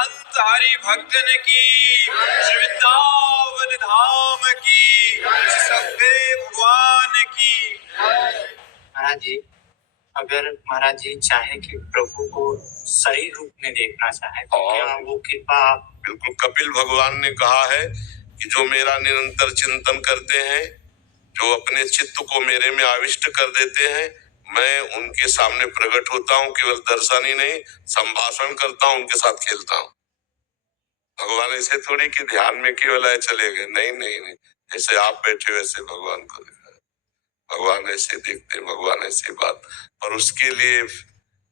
संत हरि भक्तन की, श्री वृंदावन धाम की, श्री सखदेव भगवान की। महाराज जी, अगर महाराज जी चाहे कि प्रभु को शरीर रूप में देखना चाहे तो क्या वो कृपा? बिल्कुल, कपिल भगवान ने कहा है कि जो मेरा निरंतर चिंतन करते हैं, जो अपने चित्त को मेरे में आविष्ट कर देते हैं, मैं उनके सामने प्रकट होता हूँ। केवल दर्शन ही नहीं, संभाषण करता हूँ, उनके साथ खेलता हूँ। भगवान ऐसे थोड़ी कि ध्यान में केवल आए चले गए, नहीं नहीं नहीं, जैसे आप बैठे वैसे भगवान को देखा। भगवान ऐसे देखते, भगवान ऐसी बात। और उसके लिए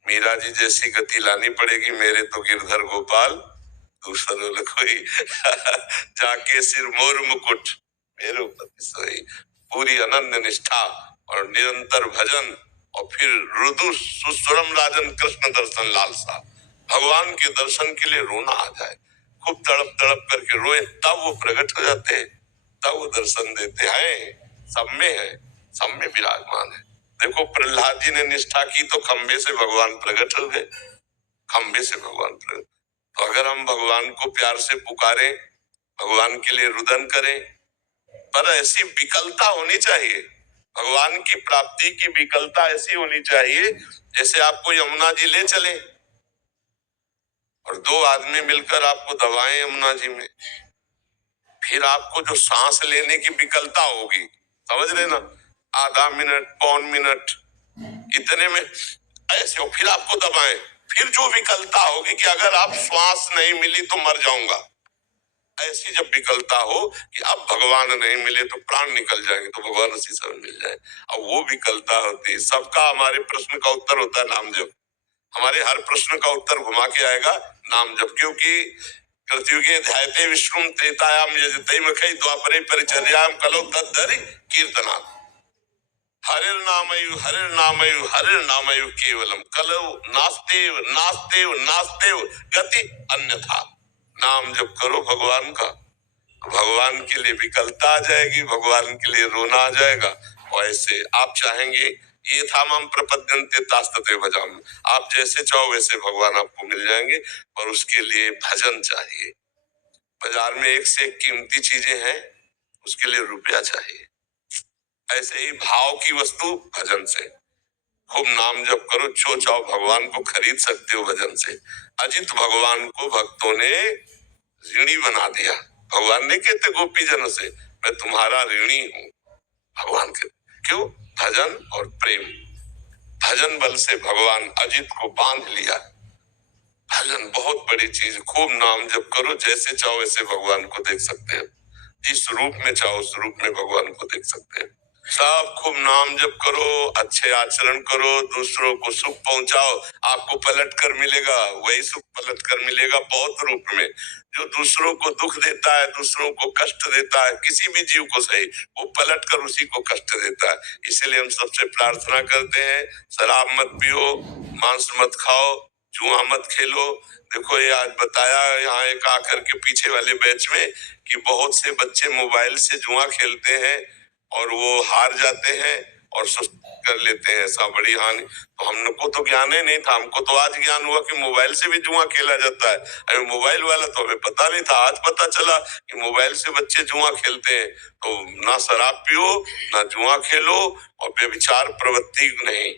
मीरा जी जैसी गति लानी पड़ेगी। मेरे तो गिरधर गोपाल दूसरों कोई जाके सिर मोर मुकुट मेरे उपति सोई। पूरी अनन्य निष्ठा और निरंतर भजन, और फिर रुदु सुस्वरम राजन कृष्ण दर्शन लालसा। भगवान के दर्शन के लिए रोना आ जाए, खूब तड़प तड़प करके रोए, तब वो प्रकट हो जाते हैं, तब वो दर्शन देते हैं। सब में है, सब में विराजमान है। देखो, प्रहलाद जी ने निष्ठा की तो खंबे से भगवान प्रकट हो गए, खंबे से भगवान प्रकट। तो अगर हम भगवान को प्यार से पुकारें, भगवान के लिए रुदन करें, पर ऐसी विकलता होनी चाहिए। भगवान की प्राप्ति की विकलता ऐसी होनी चाहिए जैसे आपको यमुना जी ले चले और दो आदमी मिलकर आपको दबाएं यमुना जी में, फिर आपको जो सांस लेने की विकलता होगी, समझ रहे ना, आधा मिनट पौन मिनट इतने में ऐसे हो, फिर आपको दबाएं, फिर जो विकलता होगी कि अगर आप श्वास नहीं मिली तो मर जाऊंगा, ऐसी जब विकलता हो कि अब भगवान नहीं मिले तो प्राण निकल जाएंगे, तो भगवान उसी समय मिल जाए। अब वो विकलता होती है। सबका हमारे प्रश्न का उत्तर होता है नाम जप। हमारे हर प्रश्न का उत्तर घुमा के आएगा नाम जप, क्योंकि कृत्युगे ध्यायते विष्णु त्रेतायाम यजते मखई द्वापरे परिचर्याम कलौ तद्धरि कीर्तना। हरिर नामयु हरिर नामयु हरिर नामयु केवलम कलौ नास्तेव नास्तेव नास्तेव गति अन्यथा। नाम जप करो भगवान का, भगवान के लिए विकलता आ जाएगी, भगवान के लिए रोना आ जाएगा। और ऐसे आप चाहेंगे, ये था मम प्रपद्यन्ते तास्तते भजाम, आप जैसे चाहो वैसे भगवान आपको मिल जाएंगे, और उसके लिए भजन चाहिए। बाजार में एक से एक कीमती चीजें हैं, उसके लिए रुपया चाहिए। ऐसे ही भाव की वस्तु भजन से। खूब नाम जप करो, जो चाहो भगवान को खरीद सकते हो भजन से। अजित भगवान को भक्तों ने ऋणी बना दिया। भगवान ने कहते गोपी जनों से, मैं तुम्हारा ऋणी हूं। भगवान के क्यों? भजन और प्रेम। भजन बल से भगवान अजित को बांध लिया। भजन बहुत बड़ी चीज। खूब नाम जप करो, जैसे चाहो वैसे भगवान को देख सकते हो, जिस रूप में चाहो उस रूप में भगवान को देख सकते हैं। सब खूब नाम जप करो, अच्छे आचरण करो, दूसरों को सुख पहुंचाओ, आपको पलट कर मिलेगा वही सुख पलट कर मिलेगा बहुत रूप में। जो दूसरों को दुख देता है, दूसरों को कष्ट देता है, किसी भी जीव को सही, वो पलट कर उसी को कष्ट देता है। इसीलिए हम सबसे प्रार्थना करते हैं, शराब मत पियो, मांस मत खाओ, जुआ मत खेलो। देखो, ये आज बताया यहाँ एक आकर के पीछे वाले बैच में कि बहुत से बच्चे मोबाइल से जुआ खेलते हैं और वो हार जाते हैं और सुस्त कर लेते हैं। ऐसा बड़ी हानि। तो हमको तो ज्ञान ही नहीं था, हमको तो आज ज्ञान हुआ कि मोबाइल से भी जुआ खेला जाता है। अरे मोबाइल वाला तो हमें पता नहीं था, आज पता चला कि मोबाइल से बच्चे जुआ खेलते हैं। तो ना शराब पियो, ना जुआ खेलो, और व्यभिचार प्रवृत्ति नहीं,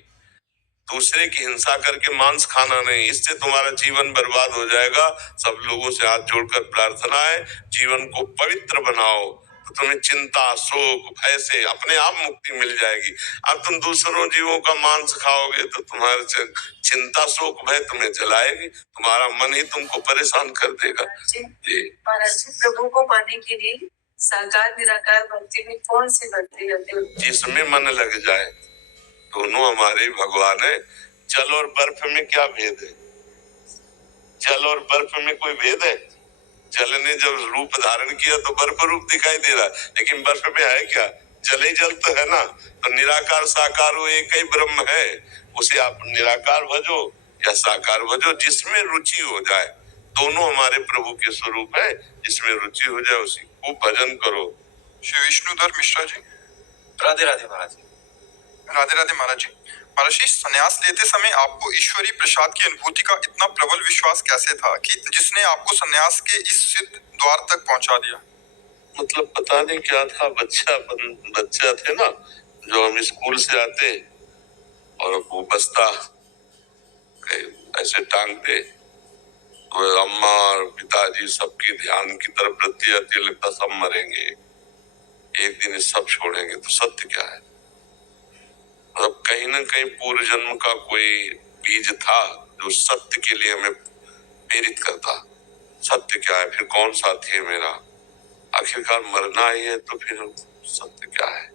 दूसरे की हिंसा करके मांस खाना नहीं, इससे तुम्हारा जीवन बर्बाद हो जाएगा। सब लोगों से हाथ जोड़कर प्रार्थना है, जीवन को पवित्र बनाओ, तो तुम्हें चिंता शोक भय से अपने आप मुक्ति मिल जाएगी। अब तुम दूसरों जीवों का मांस खाओगे तो तुम्हारे चिंता शोक भय तुम्हें जलाएगी, तुम्हारा मन ही तुमको परेशान कर देगा। जी प्रभु को पाने के लिए साकार निराकार भक्ति में कौन सी भक्ति करते हो? जिसमें मन लग जाए, दोनों हमारे भगवान है। जल और बर्फ में क्या भेद है? जल और बर्फ में कोई भेद है? जल ने जब रूप धारण किया तो बर्फ रूप दिखाई दे रहा है, लेकिन बर्फ में है क्या? जल ही जल तो है ना। तो निराकार साकार वो एक ही ब्रह्म है, उसे आप निराकार भजो या साकार भजो, जिसमें रुचि हो जाए। दोनों हमारे प्रभु के स्वरूप है, जिसमें रुचि हो जाए उसी को भजन करो। श्री विष्णुधर मिश्रा जी। राधे राधे महाराज जी। राधे राधे महाराज जी। महर्षि, संन्यास लेते समय आपको ईश्वरीय प्रसाद की अनुभूति का इतना प्रबल विश्वास कैसे था कि जिसने आपको संन्यास के इस सिद्ध द्वार तक पहुंचा दिया? मतलब पता नहीं क्या था, बच्चा थे ना, जो हम स्कूल से आते और वो बस्ता ऐसे टांगते, तो अम्मा और पिताजी सबकी ध्यान की तरफ वृत्ति आती, लगता सब मरेंगे एक दिन, सब छोड़ेंगे। तो सत्य क्या है? मतलब कहीं ना कहीं पूर्व जन्म का कोई बीज था जो सत्य के लिए हमें प्रेरित करता। सत्य क्या है? फिर कौन साथी है मेरा? आखिरकार मरना ही है, तो फिर सत्य क्या है?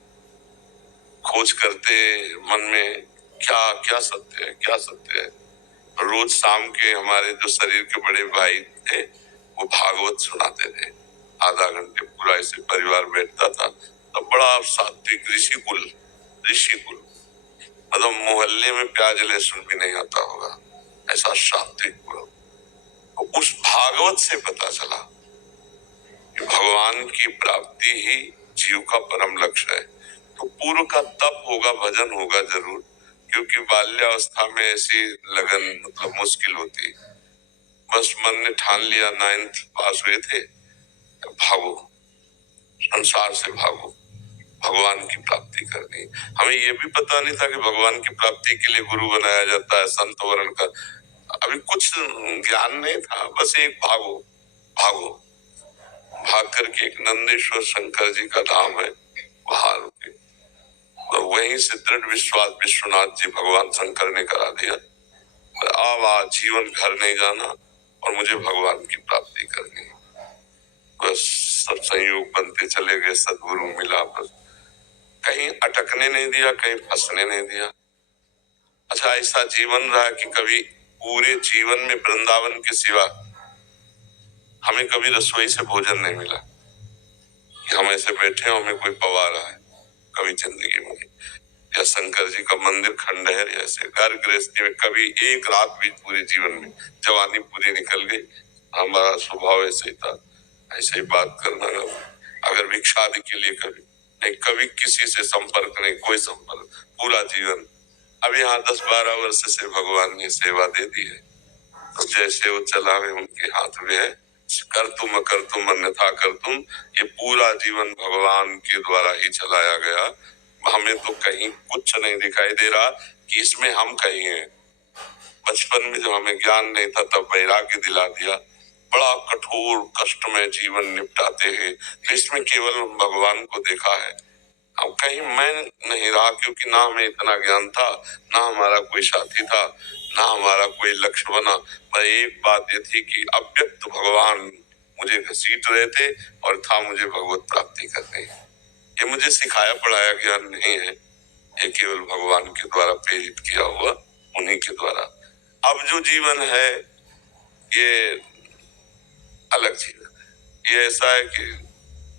खोज करते मन में, क्या क्या सत्य है, क्या सत्य है। रोज शाम के हमारे जो शरीर के बड़े भाई थे, वो भागवत सुनाते थे आधा घंटे पूरा, ऐसे परिवार बैठता था। तो बड़ा सात्विक ऋषिकुल, मतलब मोहल्ले में प्याज लहसुन भी नहीं आता होगा, ऐसा सात्विक कुल। तो उस भागवत से पता चला कि भगवान की प्राप्ति ही जीव का परम लक्ष्य है। तो पूर्व का तप होगा, भजन होगा जरूर, क्योंकि बाल्यावस्था में ऐसी लगन मतलब मुश्किल होती। बस मन ने ठान लिया, 9th पास हुए थे, भागो, संसार से भागो, भगवान की प्राप्ति करनी। हमें ये भी पता नहीं था कि भगवान की प्राप्ति के लिए गुरु बनाया जाता है, संत वर्ण का अभी कुछ ज्ञान नहीं था। बस एक भागो भागो, भाग करके एक नंदेश्वर शंकर जी का धाम है, वहां रुके। तो वहीं से दृढ़ विश्वास विश्वनाथ जी भगवान शंकर ने करा दिया, अब आज जीवन घर नहीं जाना और मुझे भगवान की प्राप्ति करनी। बस सब संयोग बनते चले गए, सदगुरु मिला, बस कहीं अटकने नहीं दिया, कहीं फंसने नहीं दिया। अच्छा, ऐसा जीवन रहा कि कभी पूरे जीवन में वृंदावन के सिवा हमें कभी रसोई से भोजन नहीं मिला कि हम ऐसे बैठे हैं, हमें कोई पवा रहा है, कभी जिंदगी में। या शंकर जी का मंदिर खंडहर, ऐसे घर गृहस्थी में कभी एक रात भी पूरे जीवन में, जवानी पूरी निकल गई, हमारा स्वभाव ऐसे ही था, ऐसे ही बात करना। अगर भिक्षादि के लिए कभी नहीं, कभी किसी से संपर्क नहीं, कोई संपर्क, पूरा जीवन। अब यहाँ 10-12 वर्ष से भगवान ने सेवा दे दी है, तो जैसे वो चलावे उनके हाथ में है। कर तुम अन्यथा कर तुम, ये पूरा जीवन भगवान के द्वारा ही चलाया गया। हमें तो कहीं कुछ नहीं दिखाई दे रहा कि इसमें हम कहीं हैं। बचपन में जब हमें ज्ञान नहीं था, तब वैराग्य दिला दिया, बड़ा कठोर कष्ट में जीवन निपटाते हैं, तो इसमें केवल भगवान को देखा है। अब कहीं मैं नहीं रहा, क्योंकि ना हमें इतना ज्ञान था, ना हमारा कोई साथी था, ना हमारा कोई लक्ष्य बना। पर एक बात ये थी कि अव्यक्त भगवान मुझे घसीट रहे थे और था मुझे भगवत प्राप्ति करनी। ये मुझे सिखाया पढ़ाया ज्ञान नहीं है, ये केवल भगवान के द्वारा प्रेरित किया हुआ, उन्हीं के द्वारा। अब जो जीवन है ये अलग जीवन है, ये ऐसा है कि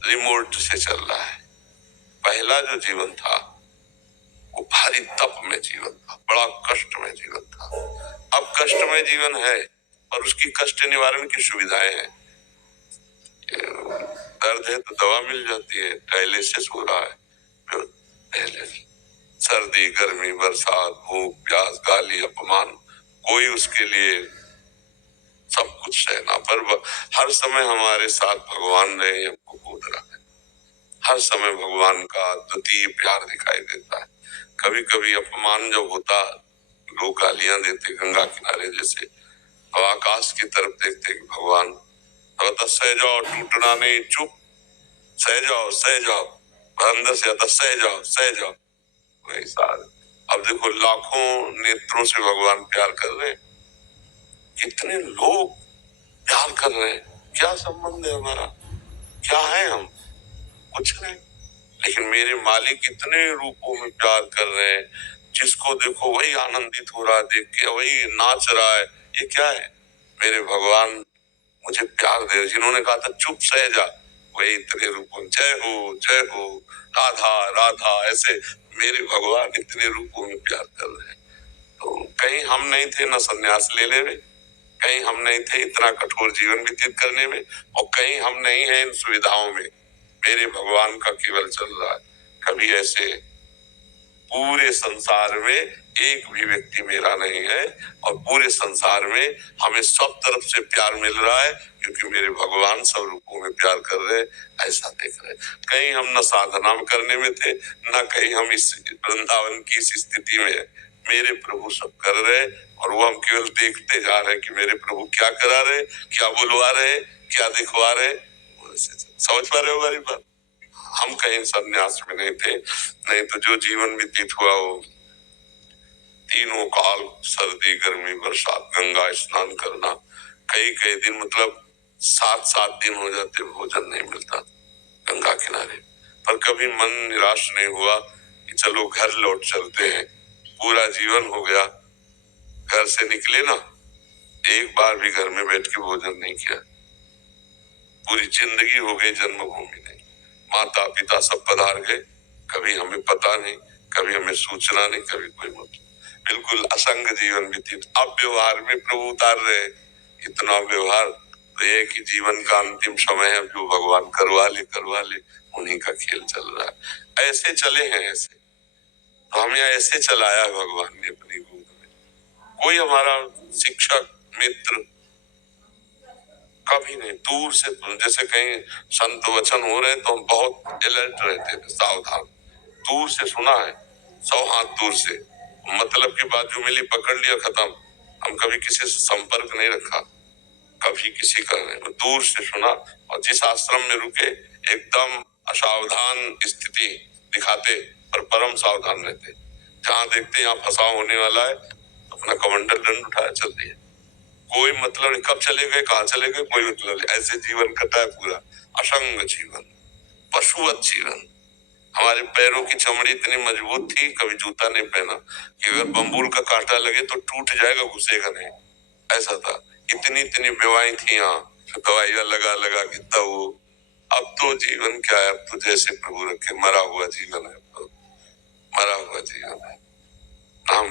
रिमोट से चल रहा है। पहला जो जीवन था वो भारी तप में जीवन था, बड़ा कष्ट में जीवन था। अब कष्ट में जीवन है और उसकी कष्ट निवारण की सुविधाएं हैं। दर्द है तो दवा मिल जाती है, डायलिसिस हो रहा है, सर्दी गर्मी बरसात भूख प्यास गाली अपमान, कोई उसके लिए सब कुछ सहना। पर हर समय हमारे साथ भगवान रहे, हमको बोध रहा है। हर समय भगवान का द्वितीय प्यार दिखाई देता है। कभी कभी अपमान जब होता, लोग गालियां देते गंगा किनारे जैसे, तो आकाश की तरफ देखते कि भगवान तो सह जाओ, टूटना नहीं, चुप, सह जाओ, अंदर से आता सह जाओ, वही सारे। अब देखो लाखों नेत्रों से भगवान प्यार कर रहे हैं, कितने लोग प्यार कर रहे हैं, क्या संबंध है हमारा, क्या है हम, कुछ नहीं। लेकिन मेरे मालिक इतने रूपों में प्यार कर रहे हैं, जिसको देखो वही आनंदित हो रहा है देख के, वही नाच रहा है। ये क्या है? मेरे भगवान मुझे प्यार दे रहे। जिन्होंने कहा था चुप सह जा, वही इतने रूपों में जय हो राधा राधा, ऐसे मेरे भगवान इतने रूपों में प्यार कर रहे हैं। तो कहीं हम नहीं थे ना संन्यास लेने में, कहीं हम नहीं थे इतना कठोर जीवन व्यतीत करने में, और कहीं हम नहीं है इन सुविधाओं में। मेरे भगवान का केवल चल रहा है। कभी ऐसे पूरे संसार में एक भी व्यक्ति मेरा नहीं है और पूरे संसार में हमें सब तरफ से प्यार मिल रहा है क्योंकि मेरे भगवान सब रूपों में प्यार कर रहे हैं, ऐसा देख रहे हैं। कहीं हम न साधना करने में थे, न कहीं हम इस वृंदावन की इस स्थिति में है। मेरे प्रभु सब कर रहे और वो हम केवल देखते जा रहे हैं कि मेरे प्रभु क्या करा रहे, क्या बुलवा रहे, क्या दिखवा रहे। समझ पा रहे हो हमारी बात? हम कहीं संन्यास में नहीं थे, नहीं तो जो जीवन व्यतीत हुआ वो तीनों काल, सर्दी गर्मी बरसात, गंगा स्नान करना, कई कई दिन मतलब 7-7 दिन हो जाते भोजन नहीं मिलता गंगा किनारे, पर कभी मन निराश नहीं हुआ कि चलो घर लौट चलते हैं। पूरा जीवन हो गया, घर से निकले ना, एक बार भी घर में बैठ के भोजन नहीं किया। पूरी जिंदगी हो गई जन्मभूमि नहीं, माता पिता सब पधार गए, कभी हमें पता नहीं, कभी हमें सूचना नहीं, कभी कोई मतलब, बिल्कुल असंग जीवन व्यतीत। अब व्यवहार में प्रभु उतार रहे, इतना व्यवहार तो ये कि जीवन का अंतिम समय है, जो भगवान करवा ले, उन्हीं का खेल चल रहा है। ऐसे चले हैं, ऐसे तो हमें ऐसे चलाया भगवान ने अपनी गोद में। कोई हमारा शिक्षक मित्र कभी नहीं, दूर से जैसे कहीं संत वचन हो रहे तो हम बहुत अलर्ट रहते थे, सावधान। दूर से सुना है, 100 हाथ दूर से, मतलब की बात जो मिली पकड़ लिया, खत्म। हम कभी किसी से संपर्क नहीं रखा, कभी किसी का नहीं, दूर से सुना। और जिस आश्रम में रुके एकदम असावधान स्थिति दिखाते पर परम सावधान रहते। जहाँ देखते यहाँ फंसाव होने वाला है, अपना कमंडल दंड उठाया चल दिए, कोई मतलब नहीं, कब चले गए कहाँ चले गए कोई मतलब नहीं। ऐसे जीवन कटा है पूरा, असंग जीवन, पशुवत जीवन। हमारे पैरों की चमड़ी इतनी मजबूत थी, कभी जूता नहीं पहना कि अगर बम्बूल का कांटा लगे तो टूट जाएगा, घुसेगा नहीं, ऐसा था। इतनी इतनी बीमारी थी, यहाँ दवाइयां लगा लगा के तब वो। अब तो जीवन क्या है, अब तो जैसे प्रभु रखे, मरा हुआ जीवन है, तो मरा हुआ जीवन है। हम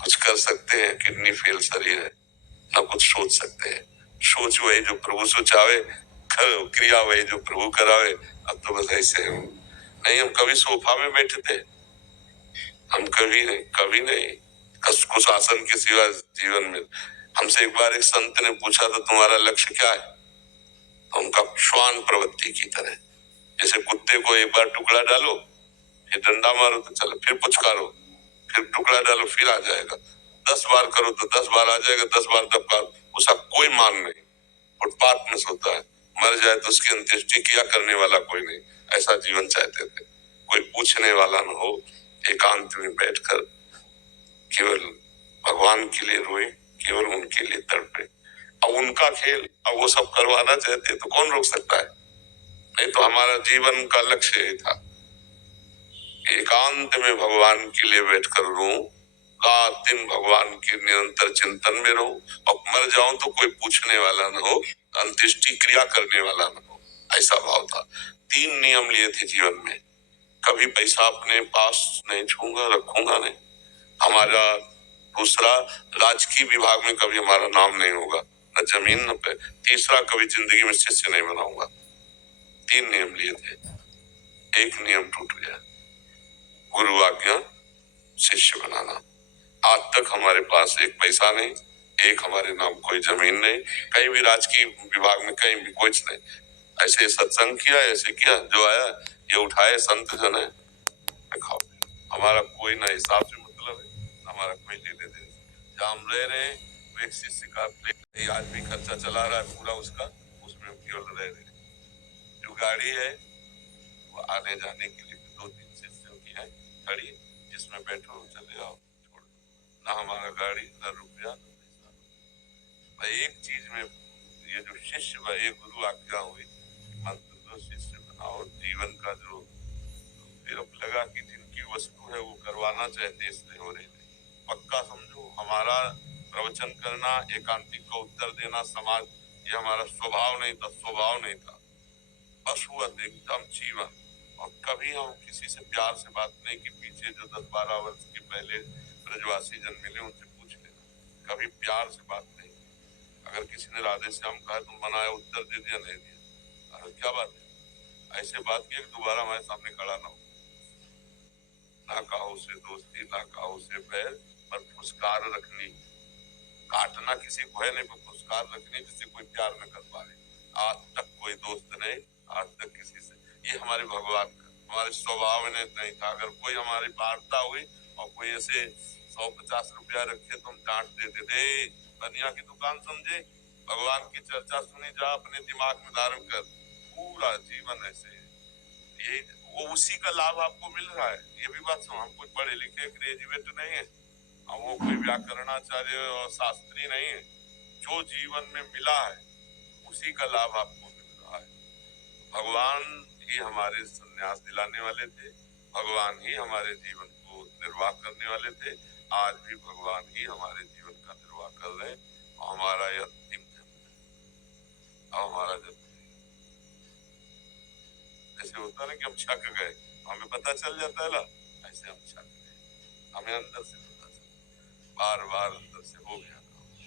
कुछ कर सकते हैं, किडनी फेल शरीर है, ना कुछ सोच सकते हैं। सोच वही जो प्रभु सोचावे, क्रिया वही जो प्रभु करावे। अब तो बस ऐसे है। नहीं, हम कभी सोफा में बैठे थे, हम कभी नहीं कुछ आसन के सिवा जीवन में। हमसे एक बार एक संत ने पूछा था, तुम्हारा लक्ष्य क्या है? तो उनका श्वान प्रवृत्ति की तरह, जैसे कुत्ते को एक बार टुकड़ा डालो, फिर डंडा मारो तो चलो, फिर पुचकारो, फिर टुकड़ा डालो, फिर आ जाएगा। 10 बार करो तो 10 बार आ जाएगा, 10 बार तब का उसका कोई मान नहीं। फुटपाथ में सोता है, मर जाए तो उसकी अंत्येष्टि किया करने वाला कोई नहीं। ऐसा जीवन चाहते थे, कोई पूछने वाला न हो, एकांत में बैठकर केवल भगवान के लिए रोए, केवल उनके लिए तड़पे। अब उनका खेल, अब वो सब करवाना चाहते तो कौन रोक सकता है? नहीं तो हमारा जीवन का लक्ष्य यही था, एकांत में भगवान के लिए बैठकर रहूं, रात दिन भगवान के निरंतर चिंतन में रहूं, और मर जाऊं तो कोई पूछने वाला न हो, अंत्येष्टि क्रिया करने वाला न हो, ऐसा भाव था। 3 नियम लिए थे जीवन में, कभी पैसा अपने पास नहीं छूंगा, रखूंगा नहीं। हमारा दूसरा, राजकीय विभाग में कभी हमारा नाम नहीं होगा, न जमीन न पे। तीसरा, कभी जिंदगी में शिष्य नहीं बनाऊंगा। 3 नियम लिए थे, एक नियम टूट गया, गुरु आज्ञा शिष्य बनाना। आज तक हमारे पास एक पैसा नहीं, एक हमारे नाम कोई जमीन नहीं, कहीं भी राजकीय विभाग में कहीं भी कुछ नहीं। ऐसे सत्संग किया, ऐसे किया, जो आया ये उठाए, संत जन है, खाओ। हमारा कोई ना हिसाब से मतलब है, हमारा कोई लेने देने। जहाँ हम रह रहे हैं वो एक शिष्य का प्लेट, आज भी खर्चा चला रहा है पूरा उसका, उसमें केवल रह रहे। जो गाड़ी है वो आने जाने के लिए 2-3 शिष्यों की है खड़ी, जिसमें बैठो चले आओ, छोड़। ना हमारा गाड़ी, ना रुपया, ना पैसा। एक चीज में ये जो शिष्य व एक गुरु आज्ञा हुई, मंत्र दो, शिष्य बनाओ। जीवन का जो फिर अब लगा कि जिनकी वस्तु है वो करवाना चाहते, इसलिए हो रही नहीं। पक्का समझो, हमारा प्रवचन करना, एकांतिक का उत्तर देना, समाज, ये हमारा स्वभाव नहीं था, स्वभाव नहीं था। पशुवत एकदम जीवन। और कभी हम किसी से प्यार से बात नहीं की, पीछे जो 10-12 वर्ष के पहले ब्रजवासी जन मिले उनसे पूछ लेना, कभी प्यार से बात नहीं। अगर किसी ने राधे श्याम कहा तुम बनाया, उत्तर दे दिया, नहीं दिया, अरे क्या बात है, ऐसे बात की दोबारा हमारे सामने खड़ा ना हो। ना काहू से दोस्ती ना काहू से बैर, पर फुसकार रखनी, काटना किसी को है नहीं, पर फुसकार रखनी जिससे कोई प्यार न कर पाए। आज तक कोई दोस्त नहीं, आज तक किसी से, ये हमारे भगवान का हमारे स्वभाव में नहीं था। अगर कोई हमारी वार्ता हुई और कोई ऐसे 150 रुपया रखे तो हम डांट देते थे, बनिया की दुकान समझे, भगवान की चर्चा सुनी जा, अपने दिमाग में धारण कर, पूरा जीवन ऐसे। ये वो उसी का लाभ आपको मिल रहा है, ये भी बात सुनो। हम कोई पढ़े लिखे ग्रेजुएट नहीं है, हम वो कोई व्याकरणाचार्य और शास्त्री नहीं है, जो जीवन में मिला है उसी का लाभ आपको मिल रहा है। भगवान ही हमारे संन्यास दिलाने वाले थे, भगवान ही हमारे जीवन को निर्वाह करने वाले थे, आज भी भगवान ही हमारे जीवन का निर्वाह कर रहे हैं। और हमारा यह अंतिम जन्म है, और हमारा जन्म ऐसे होता है ना कि हम छक गए, हमें पता चल जाता है ना, ऐसे हम छक गए, हमें अंदर से पता चल, बार बार अंदर से हो गया,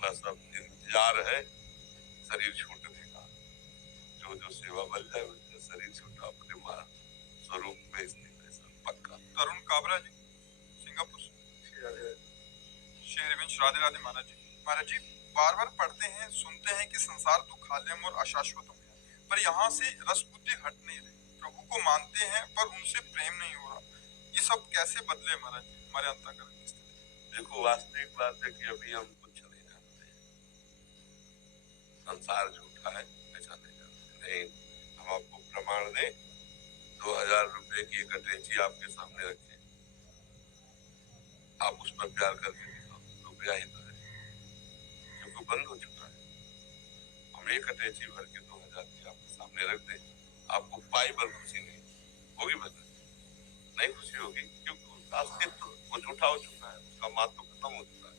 बस अब इंतजार है शरीर छूटने का, जो सेवा बल जाए उसका शरीर छूटा, अपने मां स्वरूप में स्थित है पक्का। तरुण काबरा जी, सिंगापुर। श्री रविंद्र, राधे राधे महाराज जी। महाराज जी, बार बार पढ़ते हैं, सुनते हैं कि संसार दुखालयम और अशाश्वतम है, पर यहाँ से रस बुद्धि हट नहीं रही, प्रभु को मानते हैं पर उनसे प्रेम नहीं हो रहा, ये सब कैसे बदले महाराज जी हमारे अंतःकरण की स्थिति? देखो, वास्तविक बात है कि अभी हम कुछ नहीं जानते, संसार झूठा है ऐसा नहीं जानते। नहीं, हम आपको प्रमाण दें, 2000 रुपए की एक अटैची आपके सामने रखें, आप उस पर प्यार करके दिखाओ, रुपया ही तो है, क्योंकि बंद हो चुका है। हम एक अटैची भर के 2000 की आपके सामने रख दें, आपको पाई भर खुशी नहीं होगी, बता नहीं खुशी होगी, क्योंकि उसका अस्तित्व वो झूठा हो चुका है, उसका महत्व खत्म हो चुका है।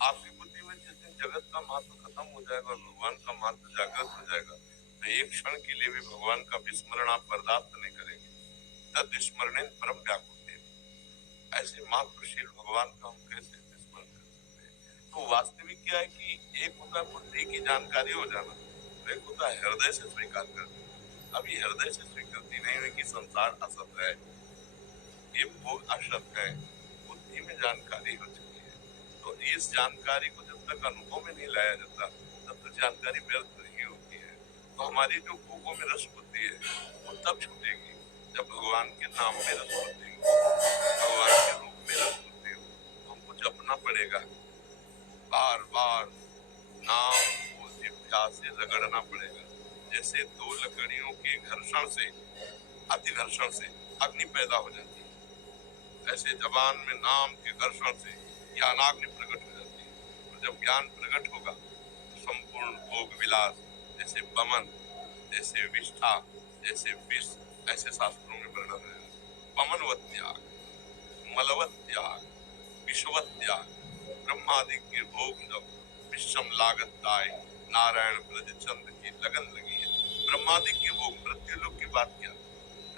आपकी बुद्धि में जिस दिन जगत का महत्व खत्म हो जाएगा और भगवान का महत्व जागृत हो जाएगा, तो एक क्षण के लिए भी भगवान का विस्मरण आप बर्दाश्त नहीं करेंगे। तद विस्मरण परम व्याकुल, ऐसे महत्वशील भगवान का हम कैसे विस्मरण कर सकते हैं? तो वास्तविक क्या है कि एक होता है बुद्धि की जानकारी हो जाना, एक होता है हृदय से स्वीकार करना। अभी हृदय से स्वीकृति नहीं हुई कि संसार असत है, ये भोग असत है, बुद्धि में जानकारी हो चुकी है। तो इस जानकारी को जब तक अनुभव में नहीं लाया जाता, तब तक जानकारी व्यर्थ नहीं होती है। तो हमारी जो भोगों में रस बुद्धि है वो तब छूटेगी जब भगवान के नाम में रस बुद्धि, भगवान के रूप में रस बुद्धि हो। हमको जपना पड़ेगा, बार बार नाम को जिह्वा से रगड़ना पड़ेगा। जैसे दो लकड़ियों के घर्षण से, अति घर्षण से अग्नि पैदा हो जाती है, ऐसे जबान में नाम के घर्षण से ज्ञानाग्नि प्रकट हो जाती है। और जब ज्ञान प्रकट होगा तो संपूर्ण भोग विलास, जैसे बमन, जैसे विष्ठा, जैसे विष, ऐसे शास्त्रों में वर्णन है। बमनवत त्याग, मलवत त्याग, विषवत त्याग, ब्रह्मादि के भोग जब विषम लागत ताय, नारायण ब्रज चंद की लगन लगी है। ब्रह्मादि के भोग, मृत्यु लोक की बात क्या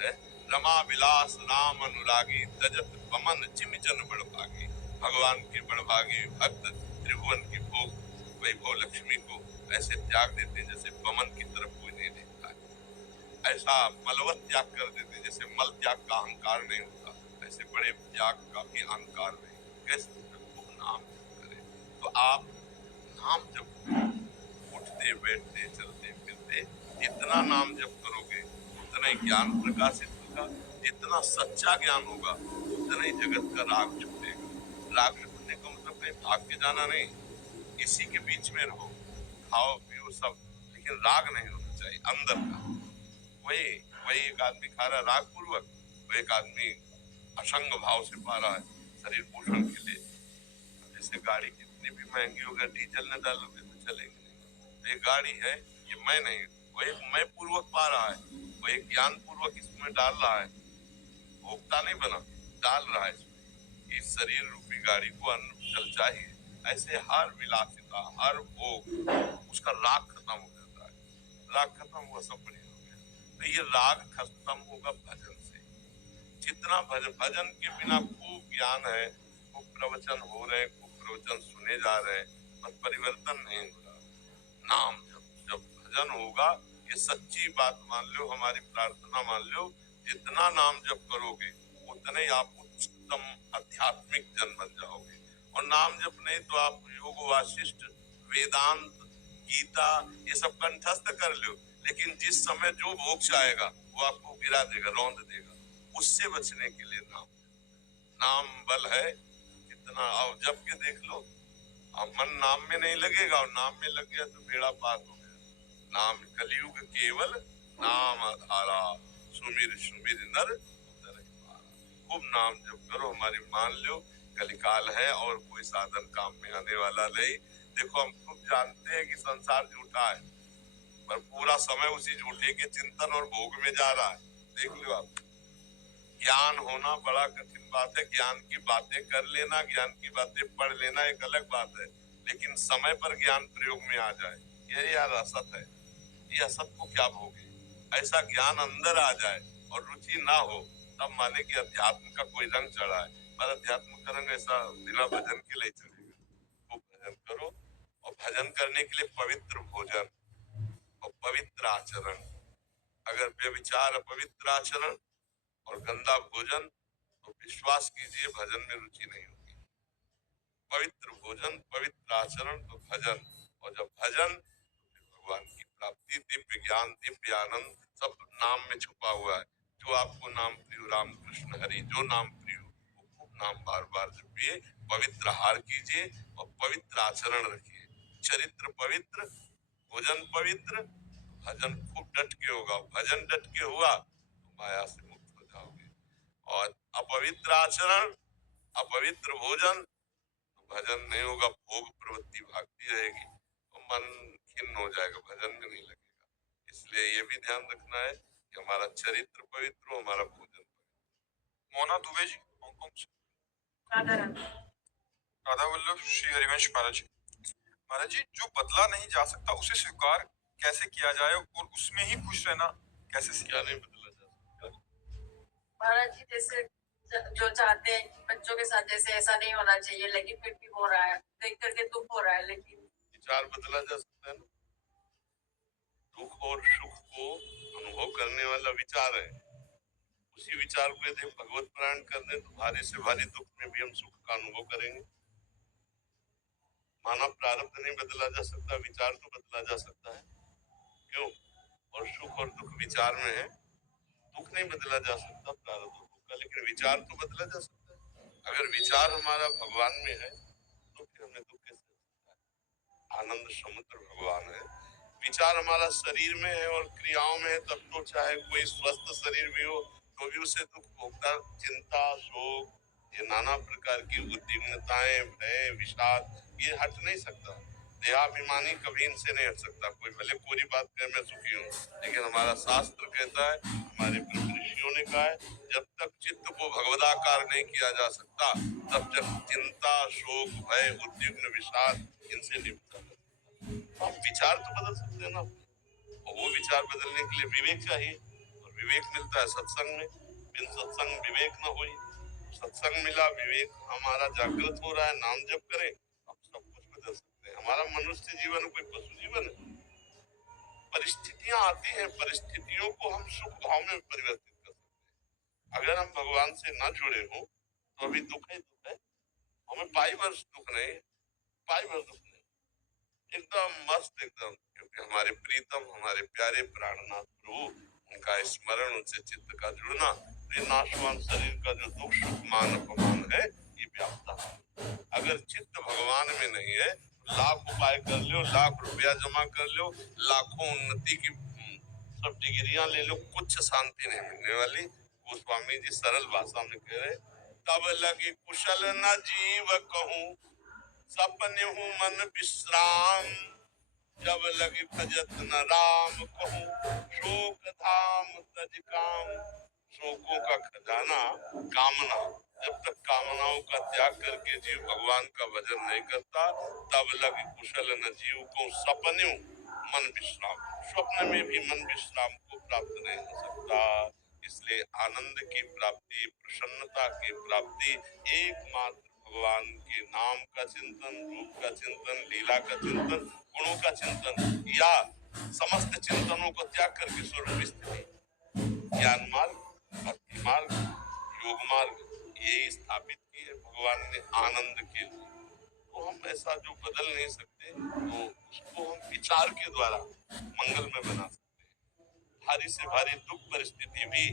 है? रमा विलास राम अनुरागी, तजत बमन जिमि जन बड़भागी। भगवान के बड़भागी भक्त त्रिभुवन के भोग वैभव लक्ष्मी को ऐसे त्याग देते हैं जैसे बमन की तरफ कोई नहीं देखता है। ऐसा मलवत त्याग कर देते जैसे मल त्याग का अहंकार नहीं होता, ऐसे बड़े त्याग का भी अहंकार नहीं। कैसे? नाम करें तो आप नाम जब उठते बैठते चलते फिरते जितना नाम जप करोगे उतना ही ज्ञान प्रकाशित होगा, जितना सच्चा ज्ञान होगा उतना ही जगत का राग छूटेगा। राग छूटने का मतलब कहीं भाग के जाना नहीं, इसी के बीच में रहो, खाओ पियो सब, लेकिन राग नहीं होना चाहिए अंदर का। वही एक आदमी खा रहा है राग पूर्वक, वो एक आदमी असंग भाव से पा रहा है शरीर पोषण के लिए। जैसे गाड़ी कितनी भी महंगी होगा, डीजल न डालोगे तो चलेगी नहीं। तो ये गाड़ी है, ये मैं नहीं, वो एक मैं पूर्वक पा रहा है, वो एक ज्ञान पूर्वक इसमें डाल रहा है, भोक्ता नहीं बना, डाल रहा है इसमें। इस शरीर रूपी गाड़ी को अन्न जल चाहिए। ऐसे हर विलासिता, हर भोग, उसका राग खत्म हो जाता है। राग खत्म हुआ सब बढ़िया हो गया। तो ये राग खत्म होगा भजन से। जितना भजन के बिना खूब ज्ञान है, खूब प्रवचन हो रहे हैं, खूब प्रवचन सुने जा रहे हैं, पर परिवर्तन नहीं हो रहा। नाम जब भजन होगा, ये सच्ची बात मान लो, हमारी प्रार्थना मान लो, जितना नाम जप करोगे उतने ही आप उत्तम आध्यात्मिक जन बन जाओगे। और नाम जप नहीं तो आप योग वाशिष्ठ वेदांत गीता ये सब कंठस्थ कर लो, लेकिन जिस समय जो भोग चाहेगा वो आपको गिरा देगा, रौंद देगा। उससे बचने के लिए नाम बल है कितना। और जब के देख लो, अब मन नाम में नहीं लगेगा और नाम में लग गया तो बेड़ा पार हो गया। नाम कलयुग केवल नाम आधारा, सुमिर सुमिर नर उतर पारा। खूब नाम जप करो। हमारी मान लो कलिकाल है और कोई साधन काम में आने वाला नहीं। देखो हम खूब जानते हैं कि संसार झूठा है, पर पूरा समय उसी झूठे के चिंतन और भोग में जा रहा है। देख लो आप, ज्ञान होना बड़ा कठिन बात है। ज्ञान की बातें कर लेना, ज्ञान की बातें पढ़ लेना एक अलग बात है, लेकिन समय पर ज्ञान प्रयोग में आ जाए, ये यार असत है, ये असत को क्या भोगे। ऐसा ज्ञान अंदर आ जाए और रुचि ना हो, तब माने कि अध्यात्म का कोई रंग चढ़ा है। पर अध्यात्म का रंग ऐसा बिना भजन के लिए चलेगा। वो भजन करो, और भजन करने के लिए पवित्र भोजन और पवित्र आचरण। अगर व्यभिचार, अपवित्र आचरण और गंदा भोजन, तो विश्वास कीजिए भजन में रुचि नहीं होगी। पवित्र भोजन, पवित्र आचरण तो भजन, और जब भजन तो फिर भगवान की प्राप्ति, दिव्य ज्ञान, दिव्य आनंद सब नाम में छुपा हुआ है। जो आपको नाम प्रिय, राम कृष्ण हरि जो नाम प्रिय, वो खूब नाम बार बार जपिए, पवित्र आहार कीजिए और पवित्र आचरण रखिए। चरित्र पवित्र, भोजन पवित्र, भजन खूब डट के होगा। भजन डट के हुआ तो माया से मुक्त हो जाओगे। और अपवित्र आचरण, अपवित्र भोजन, तो भजन नहीं होगा, भोग प्रवृत्ति भागती रहेगी तो मन खिन्न हो जाएगा, भजन में नहीं लगेगा। इसलिए ये भी ध्यान रखना है कि हमारा चरित्र पवित्र हो, हमारा भोजन पवित्र। मोना दुबे जी, हांगकांग से। राधा राधा। राधा वल्लभ श्री हरिवंश महाराज जी। महाराज जी, जो बदला नहीं जा सकता उसे स्वीकार कैसे किया जाए और उसमें ही खुश रहना कैसे क्या सीखा? नहीं बदला जा सकता। महाराज जी जैसे जो चाहते हैं कि बच्चों के साथ जैसे ऐसा नहीं होना चाहिए, लेकिन फिर भी हो रहा है, देख करके दुख हो रहा है। लेकिन विचार बदला जा सकता है ना। दुख और सुख को अनुभव करने वाला विचार है। उसी विचार को यदि भगवत प्राण कर दें तो भारी से भारी दुख में भी हम सुख का अनुभव करेंगे। मानव प्रारब्ध नहीं बदला जा सकता, विचार तो बदला जा सकता है। क्यों? और सुख और दुख विचार में है। दुख नहीं बदला जा सकता प्रारब्ध दुख का, लेकिन विचार तो बदला जा सकता है। अगर विचार हमारा भगवान में है तो फिर हमें दुख कैसे हो सकता है। आनंद समुद्र भगवान है। विचार हमारा शरीर में है और क्रियाओं में है, तब तो चाहे कोई स्वस्थ शरीर भी हो तो भी उसे दुख होता। चिंता, शोक, ये नाना प्रकार की उद्विग्नताएं, भय, विषाद, ये हट नहीं सकता। देहाभिमानी कभी इनसे नहीं हट सकता। कोई भले पूरी बात कहे मैं सुखी हूँ, लेकिन हमारा शास्त्र कहता है, हमारे ऋषियों ने कहा है, जब तक चित्त को भगवदाकार नहीं किया जा सकता तब तक चिंता, शोक, भय, उद्विग्न, विषाद इनसे नहीं बचा जा सकता। हम विचार तो बदल सकते हैं ना, और वो विचार बदलने के लिए विवेक चाहिए, और विवेक मिलता है सत्संग में। बिन सत्संग विवेक न होई। सत्संग मिला, विवेक हमारा जागृत हो रहा है, नाम जप करें, अब सब कुछ बदल सकते हैं। हमारा मनुष्य जीवन कोई पशु जीवन है। परिस्थितियां आती हैं, परिस्थितियों को हम सुख भाव में परिवर्तित कर सकते हैं। अगर हम भगवान से न जुड़े हों तो अभी दुख है, दुख है। हमें पाई वर्ष दुख नहीं, पाई वर्ष दुख नहीं, एकदम मस्त एकदम, क्योंकि हमारे प्रीतम, हमारे प्यारे प्राणनाथ प्रभु, उनका स्मरण, उनसे चित्त का जुड़ना, ये नाशवान शरीर का जो दुख, सुख, मान अपमान है, ये व्यापता है। अगर चित्त भगवान में नहीं है, लाख उपाय कर लो, लाख रुपया जमा कर लो, लाखों उन्नति की सब डिग्रियां ले लो, कुछ शांति नहीं मिलने वाली। गोस्वामी जी सरल भाषा में कह रहे, तब लगी कुशल न जीव कहूं, सपने हूँ मन विश्राम, जब लगी भजत न राम कहूँ, शोक धाम तज काम। शोकों का खजाना कामना, जब तक कामनाओं का त्याग करके जीव भगवान का भजन नहीं करता, तब लगी कुशल न जीव को, सपने मन विश्राम। स्वप्न में भी मन विश्राम को प्राप्त नहीं हो सकता। इसलिए आनंद की प्राप्ति, प्रसन्नता की प्राप्ति एकमात्र भगवान के नाम का चिंतन, रूप का चिंतन, लीला का चिंतन, गुणों का चिंतन, या समस्त चिंतनों को त्याग करके स्वरूप स्थिति, ज्ञान मार्ग, भक्ति मार्ग, योग मार्ग, यही स्थापित की है भगवान ने आनंद के लिए। तो हम ऐसा जो बदल नहीं सकते तो उसको हम विचार के द्वारा मंगलमय बना सकते हैं। भारी से भारी दुख परिस्थिति भी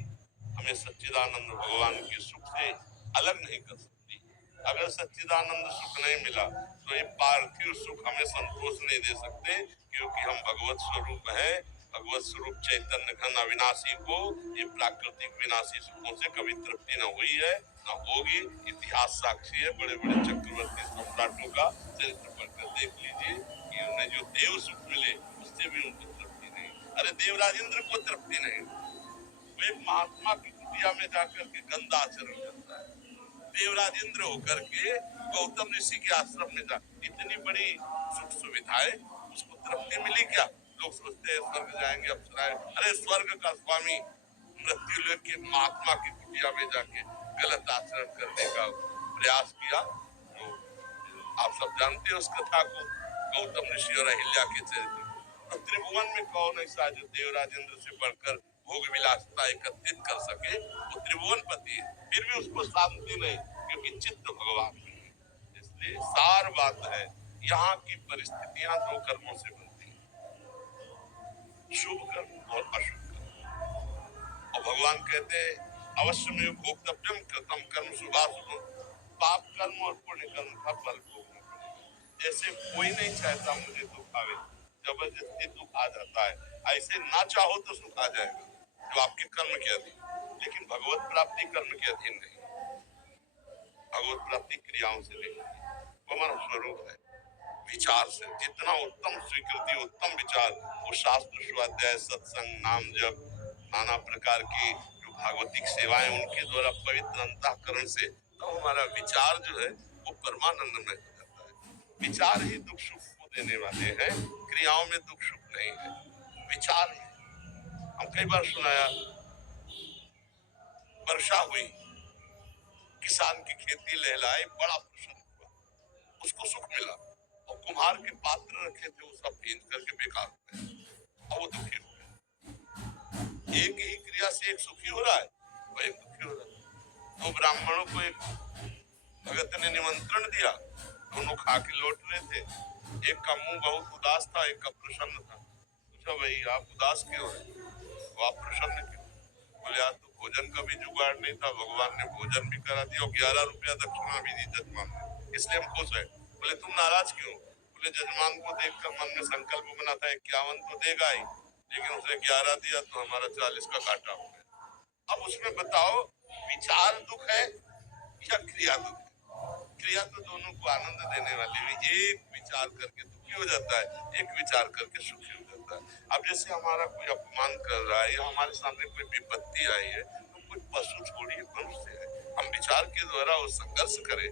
हमें सच्चिदानंद भगवान के सुख से अलग नहीं कर सकती। अगर सच्चिदानंद सुख नहीं मिला तो ये पार्थिव सुख हमें संतोष नहीं दे सकते, क्योंकि हम भगवत स्वरूप हैं। भगवत स्वरूप चैतन्य घन अविनाशी को ये प्राकृतिक विनाशी सुखों से कभी तृप्ति न हुई है, न होगी। इतिहास साक्षी है। बड़े बड़े चक्रवर्ती सम्राटों का चरित्र पढ़कर देख लीजिए कि उन्हें जो देव सुख मिले उससे भी उनको तृप्ति नहीं। अरे देवराजेंद्र को तृप्ति नहीं, वे महात्मा की कुटिया में जाकर के गंदा आचरण करता है। देवराजेंद्र होकर के गौतम ऋषि के आश्रम में जा, इतनी बड़ी सुख सुविधाएं, उसको तृप्ति मिली क्या? लोग सोचते हैं स्वर्ग जाएंगे, अप्सराएं। अरे स्वर्ग का स्वामी मृत्यु लोक के महात्मा की कुटिया में जाके गलत आचरण करने का प्रयास किया। तो आप सब जानते हैं उस कथा को, गौतम ऋषि और अहिल्या के चरित्र। तो त्रिभुवन में कौन ऐसा जो देवराजेंद्र से बढ़कर भोग विलासता एकत्रित कर सके? वो त्रिभुवन पति है, फिर भी उसको शांति नहीं, क्योंकि चित्त भगवान में है। इसलिए सार बात है, यहाँ की परिस्थितियां दो कर्मों से बनती हैं, शुभ कर्म और अशुभ कर्म। और भगवान कहते हैं अवश्य में भोक्तव्यम कृतम कर्म शुभाशुभ, पाप कर्म और पुण्य कर्म का फल भोगना पड़ेगा। जैसे कोई नहीं चाहता मुझे दुख आवे, जबरदस्ती दुख आ जाता है, ऐसे ना चाहो तो सुख आ जाएगा जो आपके कर्म के अधीन। लेकिन भगवत प्राप्ति कर्म के अधीन नहीं, भगवत प्राप्ति क्रियाओं से नहीं, वो मन स्वरूप है। विचार से जितना उत्तम स्वीकृति, उत्तम विचार, वो शास्त्र स्वाध्याय, सत्संग, नाम जप, नाना प्रकार की जो भागवतिक सेवाएं उनके द्वारा पवित्र अंतःकरण से, तो हमारा विचार जो है वो परमानंद में हो जाता है। विचार ही दुख सुख को देने वाले हैं, क्रियाओं में दुख सुख नहीं है, विचार में। हम कई बार सुनाया, वर्षा हुई, किसान की खेती लहलाए, बड़ा प्रसन्न हुआ, उसको सुख मिला। और कुम्हार के पात्र रखे थे, वो सब भेज करके बेकार हो गए और वो दुखी हो गए। एक ही क्रिया से एक सुखी हो रहा है, वो एक दुखी हो रहा है। तो ब्राह्मणों को एक भगत ने निमंत्रण दिया, दोनों खा के लौट रहे थे। एक का मुंह बहुत उदास था, एक का प्रसन्न था। पूछा, भाई आप उदास क्यों है, वो आप प्रसन्न क्यों? बोले, यार तो भोजन का भी जुगाड़ नहीं था, भगवान ने भोजन भी करा दिया और 11 रुपया दक्षिणा भी दी जजमान ने, इसलिए हम खुश है। बोले, तुम नाराज क्यों? बोले, जजमान को देखकर मन में संकल्प बना था 51 तो देगा ही, लेकिन उसने 11 दिया तो हमारा 40 का घाटा हो गया। अब उसमें बताओ, विचार दुख है या क्रिया दुख है? क्रिया तो दोनों को आनंद देने वाली है। एक विचार करके दुखी हो जाता है, एक विचार करके सुखी हो जाता है। अब जैसे हमारा कोई अपमान कर रहा है या हमारे सामने कोई विपत्ति आई है, तो कोई पशु छोड़िए, मनुष्य है, हम विचार के द्वारा वो संघर्ष करें,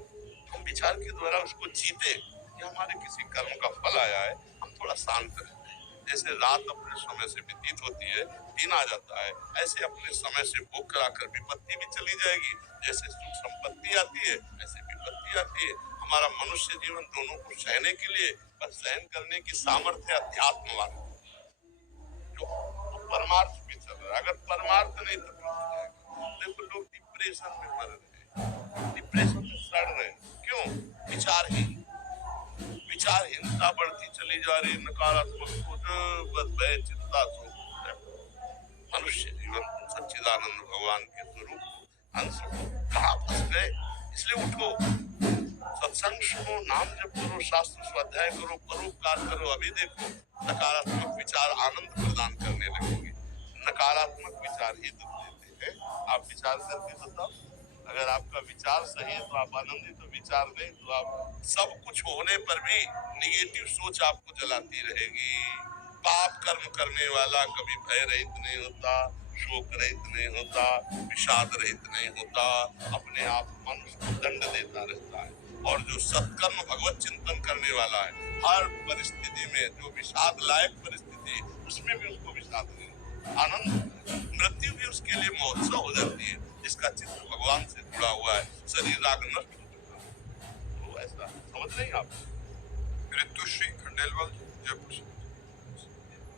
हम विचार के द्वारा उसको जीते कि हमारे किसी कर्म का फल आया है, हम थोड़ा शांत रहें। जैसे रात अपने समय से व्यतीत होती है, दिन आ जाता है, ऐसे अपने समय से भोग कराकर विपत्ति भी चली जाएगी। जैसे सुख संपत्ति आती है, ऐसे विपत्ति आती है। हमारा मनुष्य जीवन दोनों को सहने के लिए, पर सहन करने की सामर्थ्य अध्यात्म वाला, जो परमार्थ भी चल रहा है। अगर परमार्थ नहीं तो क्या हो जाएगा? देखो, लोग डिप्रेशन में मर रहे, डिप्रेशन में सड़ रहे, क्यों? विचारहीनता बढ़ती चली जा रही, नकारात्मक सोच, बस भय, चिंता, शोक। मनुष्य जीवन सच्चिदानंद भगवान के स्वरूप अंश कहाँ फंस गए? इसलिए उठो, सत्संग सुनो, नाम जप करो, शास्त्र स्वाध्याय करो, परोपकार करो। अभी देखो, नकारात्मक विचार आनंद प्रदान करने लगेंगे, नकारात्मक विचार ही दुख देते हैं। आप विचार करके बताओ, अगर आपका विचार सही है तो आप आनंदित, तो विचार नहीं तो आप सब कुछ होने पर भी निगेटिव सोच आपको जलाती रहेगी। पाप कर्म करने वाला कभी भय रहित नहीं होता, शोक रहित नहीं होता, विषाद रहित नहीं होता, अपने आप मनुष्य को दंड देता रहता है। और जो सत्कर्म भगवत चिंतन करने वाला है, हर परिस्थिति में जो विषाद लायक परिस्थिति, उसमें भी उसको विषाद नहीं, आनंद। मृत्यु भी उसके लिए महोत्सव हो जाती है, जिसका चित्त भगवान से जुड़ा हुआ है, शरीर राग नष्ट हो चुका है। तो ऐसा समझ नहीं आप? ऋतुश्री खंडेलवाल जी, जयपुर से।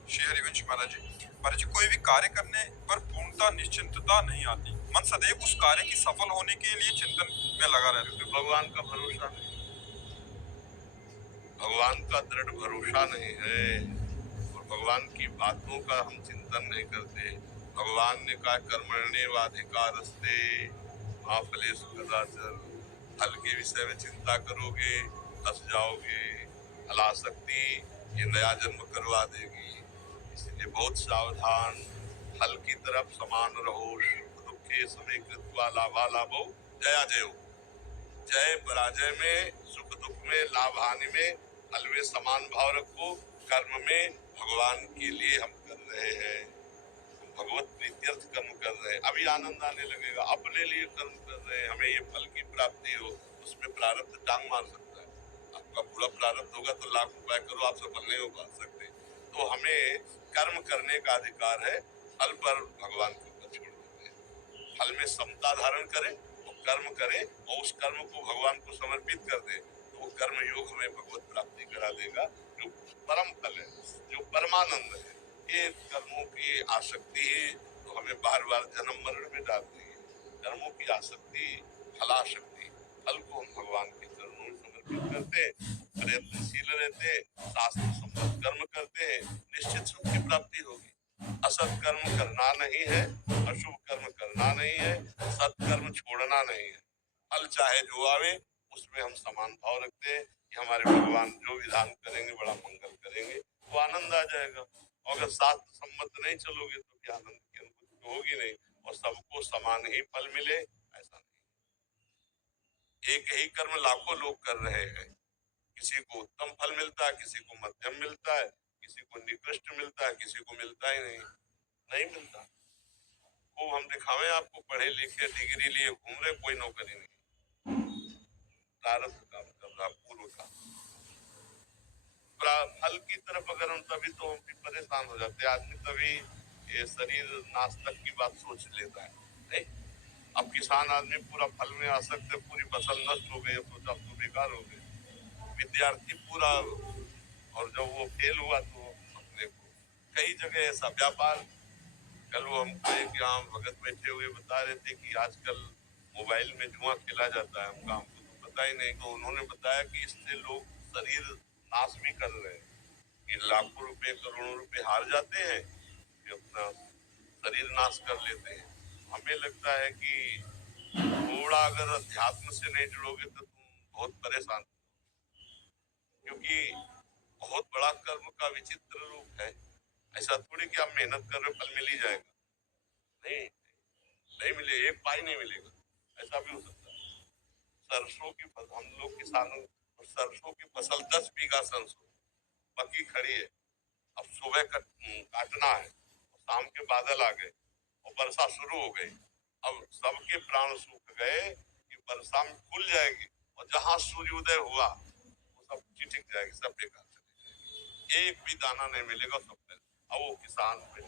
श्री हरिवंश महाराज जी, कोई भी कार्य करने पर पूर्णता निश्चिंतता नहीं आती, मन सदैव उस कार्य की सफल होने के लिए चिंतन में लगा रहता है। क्योंकि भगवान का भरोसा नहीं, भगवान का दृढ़ भरोसा नहीं है और भगवान की बातों का हम चिंतन नहीं करते। भगवान ने कहा कर्मण्येवाधिकारस्ते मा फलेषु कदाचन, फल के विषय में चिंता करोगे फंस जाओगे, फलासक्ति ये नया जन्म करवा देगी। इसलिए बहुत सावधान, फल की तरफ समान रहो। सुख दुखे समय कृत्वा लाभा लाभो जया जयो, जय पराजय में, सुख दुख में, लाभ हानि में, फल में समान भाव रखो। कर्म में भगवान के लिए हम कर रहे हैं, भगवत प्रीत्यर्थ कर्म कर रहे हैं, अभी आनंद आने लगेगा। अपने लिए कर्म कर रहे हैं, हमें ये फल की प्राप्ति हो, उसमें प्रारब्ध टांग मार सकता है। आपका पूरा प्रारब्ध होगा तो लाख रुपए करो, आप सफल नहीं हो पा सकते। तो हमें कर्म करने का अधिकार है, फल पर भगवान के ऊपर छोड़ देते हैं। फल में समता धारण करें और कर्म करें और उस कर्म को भगवान को समर्पित कर दें, तो वो कर्म योग हमें भगवत प्राप्ति करा देगा, जो परम फल है, जो परमानंद है। ये कर्मों की आसक्ति है तो हमें बार बार जन्म मरण में डाल देगी। कर्मों की आसक्ति, फलाशक्ति, फल को हम भगवान के चरणों में समर्पित करते, प्रयत्नशील रहते, शास्त्र सम्मत कर्म करते हैं, निश्चित सुख की प्राप्ति होगी। असत कर्म करना नहीं है, अशुभ कर्म करना नहीं है, सत्कर्म छोड़ना नहीं है। फल चाहे जो आवे उसमें हम समान भाव रखते हैं कि हमारे भगवान जो विधान करेंगे बड़ा मंगल करेंगे, तो आनंद आ जाएगा। और अगर शास्त्र सम्मत नहीं चलोगे तो भी आनंद की अनुभूति होगी नहीं और सबको समान ही फल मिले ऐसा नहीं। एक ही कर्म लाखों लोग कर रहे हैं, किसी को उत्तम फल मिलता है, किसी को मध्यम मिलता है, किसी को निकृष्ट मिलता है, किसी को मिलता ही नहीं मिलता। खूब हम दिखावे आपको पढ़े लिखे डिग्री लिए घूम रहे, कोई नौकरी नहीं, प्रारब्ध काम कर रहा पूर्व का। फल की तरफ अगर हम तभी तो हम भी परेशान हो जाते हैं। आदमी तभी ये शरीर नाश तक की बात सोच लेता है। नहीं, अब किसान आदमी पूरा फल में आसक्त है, पूरी फसल नष्ट हो गई, सोचा अब तो बेकार हो गए। विद्यार्थी पूरा, और जब वो फेल हुआ तो अपने को कई जगह ऐसा व्यापार। कल वो हम यहाँ भगत बैठे हुए बता रहे थे कि आजकल मोबाइल में जुआ खेला जाता है, हमको तो पता ही नहीं। तो उन्होंने बताया कि इससे लोग शरीर नाश भी कर रहे हैं, कि लाखों रुपए करोड़ों रुपए हार जाते हैं, कि अपना शरीर नाश कर लेते हैं। हमें लगता है कि थोड़ा अगर अध्यात्म से नहीं जुड़ोगे तो तुम बहुत परेशान हो, क्योंकि बहुत बड़ा कर्म का विचित्र रूप है। ऐसा थोड़ी कि आप मेहनत कर रहे फल मिल ही जाएगा, नहीं मिले, एक पाई नहीं मिलेगा, ऐसा भी हो सकता है। सरसों की फसल, हम लोग किसानों, सरसों की फसल 10 बीघा सरसों बाकी खड़ी है। अब सुबह काटना है, शाम के बादल आ गए और वर्षा शुरू हो गई। अब सबके प्राण सूख गए कि वर्षा में खुल जाएगी और जहां सूर्योदय हुआ वो सब चिटिक जाएगी, सब बेकार चली जाएगी, एक भी दाना नहीं मिलेगा सब। अब वो किसान पे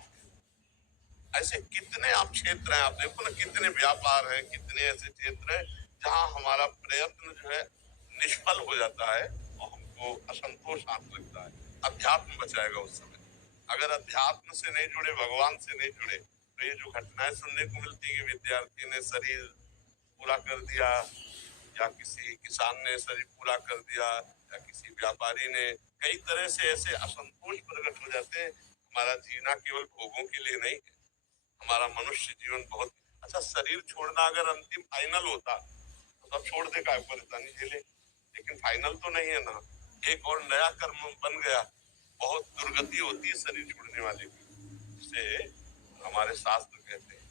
ऐसे कितने आप क्षेत्र हैं, आप देखो ना कितने व्यापार हैं, कितने ऐसे क्षेत्र हैं जहां हमारा प्रयत्न जो है निष्फल हो जाता है और हमको असंतोष आने लगता है। अध्यात्म बचाएगा उस समय। अगर अध्यात्म से नहीं जुड़े, भगवान से नहीं जुड़े, तो ये जो घटनाएं सुनने को मिलती है कि विद्यार्थी ने शरीर पूरा कर दिया, या किसी किसान ने शरीर पूरा कर दिया, या किसी व्यापारी ने, कई तरह से ऐसे असंतोष प्रकट हो जाते हैं। हमारा जीना केवल भोगों के लिए नहीं है, हमारा मनुष्य जीवन बहुत अच्छा। शरीर छोड़ना अगर अंतिम फाइनल होता तो सब छोड़ दे, का परेशानी झेले, लेकिन फाइनल तो नहीं है ना। एक और नया कर्म बन गया, बहुत दुर्गति होती है शरीर छोड़ने वाले की। इससे हमारे शास्त्र कहते हैं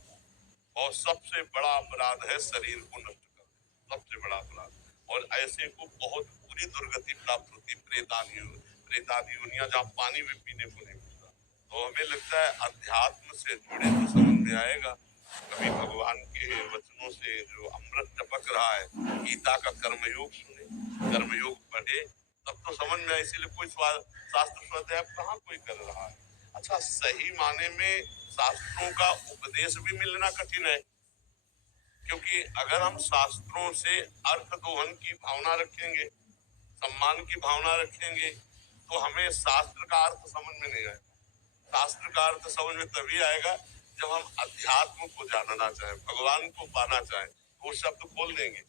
और सबसे बड़ा अपराध है शरीर को नष्ट करना, सबसे बड़ा अपराध। और ऐसे को बहुत बुरी दुर्गति प्राप्त होती, प्रेतादि दुनिया जहाँ पानी भी पीने को नहीं मिलता। तो हमें लगता है अध्यात्म से जुड़े तो समझ में आएगा। कभी भगवान के वचनों से जो अमृत टपक रहा है, गीता का कर्मयोग सुने, कर्मयोग पढ़े, तब तो समझ में आए। इसीलिए कोई शास्त्र स्वाध्याय कहाँ कोई कर रहा है। अच्छा, सही माने में शास्त्रों का उपदेश भी मिलना कठिन है, क्योंकि अगर हम शास्त्रों से अर्थ दोहन की भावना रखेंगे, सम्मान की भावना रखेंगे, तो हमें शास्त्र का अर्थ समझ में नहीं आएगा। शास्त्र का अर्थ समझ में तभी आएगा जब हम अध्यात्म को जानना चाहें, भगवान को पाना चाहें, वो शब्द खोल देंगे।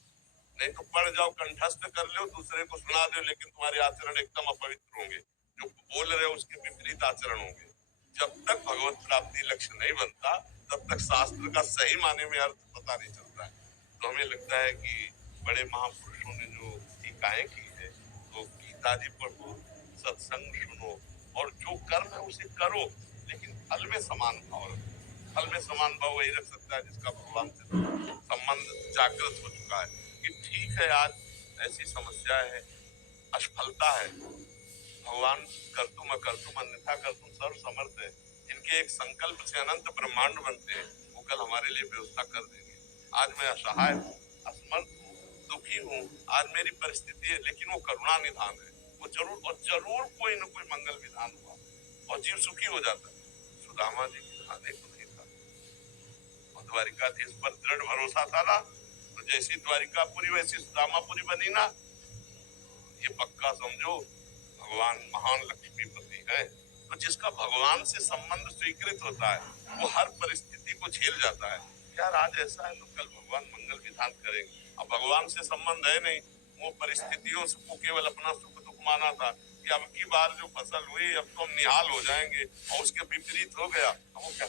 नहीं तो पढ़ जाओ, कंठस्थ कर लो, दूसरे को सुना दो, लेकिन तुम्हारे आचरण एकदम अपवित्र होंगे। जो बोल रहे हो उसके विपरीत आचरण होंगे। जब तक भगवत प्राप्ति लक्ष्य नहीं बनता, तब तक शास्त्र का सही माने में अर्थ पता नहीं चलता है। तो हमें लगता है कि बड़े महापुरुषों ने जो टीकाएं की है, तो गीता जी पढ़ो, सत्संग सुनो, और जो कर्म है उसे करो, लेकिन फल में समान भाव रखो। फल में समान भाव वही रख सकता है जिसका भगवान से संबंध जागृत हो चुका है कि ठीक है, आज ऐसी समस्या है, असफलता है, भगवान कर्तुम अकर्तुम अन्यथा कर्तुम सर्व समर्थ है। इनके एक संकल्प से अनंत ब्रह्मांड बनते हैं, वो कल हमारे लिए व्यवस्था कर देंगे। आज मैं असहाय हूँ, असमर्थ हूँ, दुखी हूँ, आज मेरी परिस्थिति है, लेकिन वो करुणा निधान है। वो जरूर कोई न कोई मंगल विधान हुआ और जीव सुखी हो जाता है। सुदामा जी के खाने को नहीं था, द्वारिकाधीश पर दृढ़ भरोसा था ना, तो जैसी द्वारिकापुरी वैसी सुदामापुरी बनी ना। ये पक्का समझो, भगवान महान लक्ष्मीपति है। तो जिसका भगवान से संबंध स्वीकृत होता है, वो हर परिस्थिति को झेल जाता है। यार आज ऐसा है तो कल भगवान मंगल विधान करेंगे। अब भगवान से संबंध है नहीं, वो परिस्थितियों से को केवल अपना सुख दुख माना था कि अब की बार जो फसल हुई, अब तो हम निहाल हो जाएंगे, और उसके विपरीत हो गया। अब वो क्या,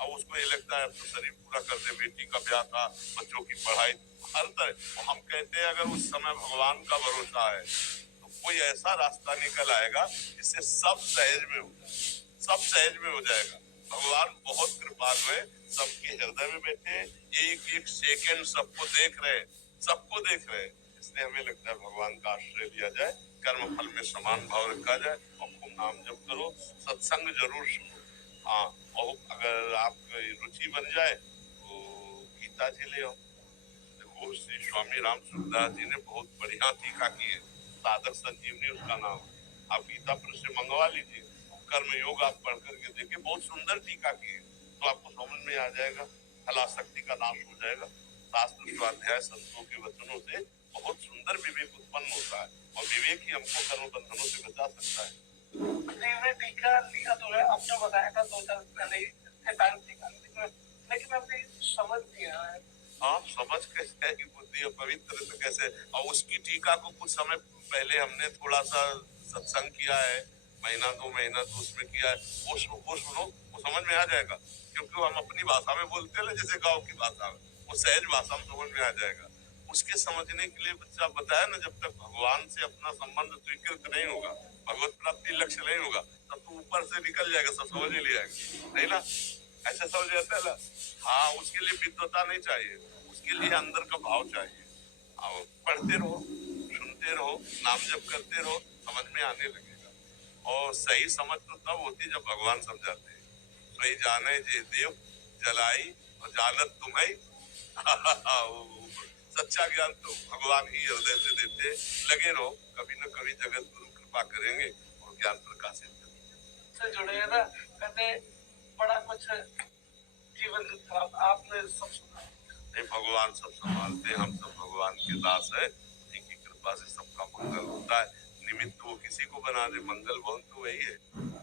अब उसको ये लगता है अब तो शरीर पूरा कर दे, बेटी का ब्याह था, बच्चों की पढ़ाई, हर तरह। हम कहते हैं अगर उस समय भगवान का भरोसा है तो कोई ऐसा रास्ता निकल आएगा जिससे सब सहज में हो जाए, सब सहज में हो जाएगा। भगवान बहुत कृपालु है, सबके हृदय में बैठे, एक एक सेकंड सबको देख रहे, सबको देख रहे। इसलिए हमें लगता है भगवान का आश्रय लिया जाए, कर्म फल में समान भाव रखा जाए, और खूब नाम जप करो, सत्संग जरूर सुनो। हाँ, और अगर आपकी रुचि बन जाए तो गीता जी ले आओ। देखो श्री स्वामी राम सुखदास जी ने बहुत बढ़िया टीका की है, साधक संजीवनी उसका नाम। आप गीता प्रेस से मंगवा लीजिए, कर्म योग आप पढ़ करके देखिए, बहुत सुंदर टीका की है, तो आपको समझ में आ जाएगा, फलाशक्ति का नाश हो जाएगा। शास्त्र स्वाध्याय संतों के वचनों से बहुत सुंदर विवेक उत्पन्न होता है, और विवेक ही हमको कर्म बंधनों से बचा सकता है। टीका लिखा तो है, आपने बताया था 2 साल पहले टीका, लेकिन अभी समझ नहीं आ रहा है। आप समझ कैसे है कि बुद्धि और पवित्र तो कैसे, और उसकी टीका को कुछ समय पहले हमने थोड़ा सा सत्संग किया है, महीना 2 महीना तो उसमें किया है, वो सुनो, वो समझ में आ जाएगा, क्योंकि हम अपनी भाषा में बोलते हैं जैसे गाँव की भाषा में, वो सहज भाषा में समझ में आ जाएगा। उसके समझने के लिए बच्चा बताया ना, जब तक भगवान से अपना संबंध स्वीकृत नहीं होगा, भगवत प्राप्ति लक्ष्य नहीं होगा, तब तो ऊपर से निकल जाएगा, सब समझ ही लिया नहीं ना, ऐसा समझ जाता है ना। हाँ, उसके लिए विद्वता नहीं चाहिए, उसके लिए अंदर का भाव चाहिए। और पढ़ते रहो, सुनते रहो, नाम जप करते रहो, समझ में आने लगेगा। और सही समझ तो तब होती जब भगवान समझाते हैं, सही जाने जे देव जलाई और जानत तुम्हें। सच्चा ज्ञान तो भगवान ही हृदय से देते। लगे रहो, कभी न कभी जगत गुरु कृपा करेंगे और ज्ञान प्रकाशित से जुड़े ना, कहते बड़ा कुछ जीवन खराब आपने सब सुना। नहीं, भगवान सब संभालते हैं, हम सब भगवान के दास है, उनकी कृपा से सबका मंगल होता है। निमित्त वो किसी को बना दे, मंगल बहुत तो वही है।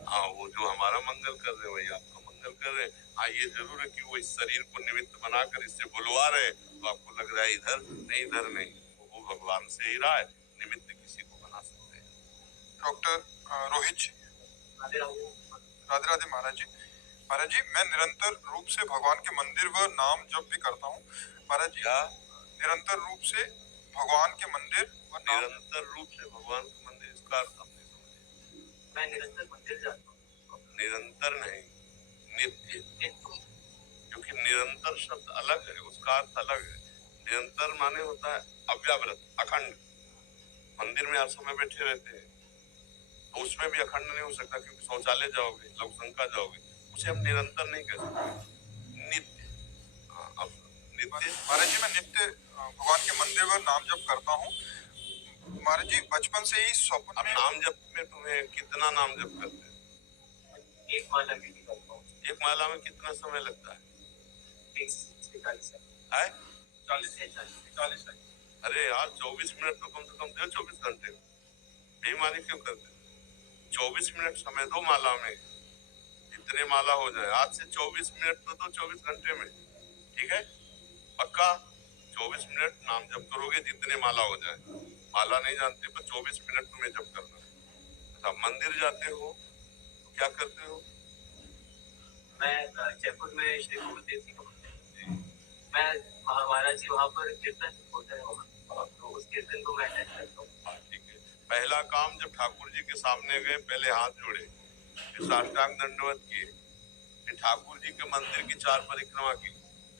हाँ, वो जो हमारा मंगल कर रहे वही आपका मंगल कर रहे। हाँ, ये जरूर है कि वो इस शरीर को निमित्त बनाकर इससे बुलवा रहे, तो आपको लग रहा है इधर नहीं, इधर नहीं, वो भगवान से ही रहा है, निमित्त किसी को बना सकते हैं। डॉक्टर रोहित जी, राधे राधे महाराज जी। महाराज जी, मैं निरंतर रूप से भगवान के मंदिर व नाम जप भी करता हूँ। महाराज जी, निरंतर रूप से भगवान के मंदिर व निरंतर रूप से भगवान के मंदिर, इसका अर्थ हमने समझे। मैं निरंतर मंदिर जाता हूँ। निरंतर नहीं, नित्य, क्योंकि निरंतर शब्द अलग है, उसका अर्थ अलग है। निरंतर माने होता है अव्यावृत, अखंड। मंदिर में हर समय बैठे रहते हैं, तो उसमें भी अखंड नहीं हो सकता, क्योंकि शौचालय जाओगे, लघुशंका जाओगे, उसे हम निरंतर नहीं कह सकते, नित्य। अब नित्य, महाराज जी, मैं नित्य भगवान के मंदिर व नाम जप करता हूँ। महाराज जी, बचपन से ही स्वप्न अब में। नाम जप में तुम्हें कितना नाम जप करते हैं? 1 माला भी करता हूँ। 1 माला में कितना समय लगता है? 30 से 40 है? 40 से 40। अरे यार, 24 मिनट तो कम से कम दे, 24 घंटे बेईमानी क्यों करते? 24 मिनट समय दो माला में, जितने माला हो जाए। आज से 24 मिनट तो 24 घंटे में, ठीक है? पक्का 24 मिनट नाम जप करोगे, जितने माला हो जाए। माला नहीं जानते पर 24 मिनट तुम्हें जप करना है। अच्छा, मंदिर जाते हो तो क्या करते हो? मैं जयपुर में श्री गोविंद देव जी का मंदिर है। मैं महाराज जी वहाँ पर कीर्तन होता है वहाँ, तो उस कीर्तन को मैं अटेंड करता हूँ। ठीक है। पहला काम, जब ठाकुर जी के सामने गए, पहले हाथ जोड़े, फिर साष्टांग दंडवत किए, फिर ठाकुर जी के मंदिर की 4 परिक्रमा की,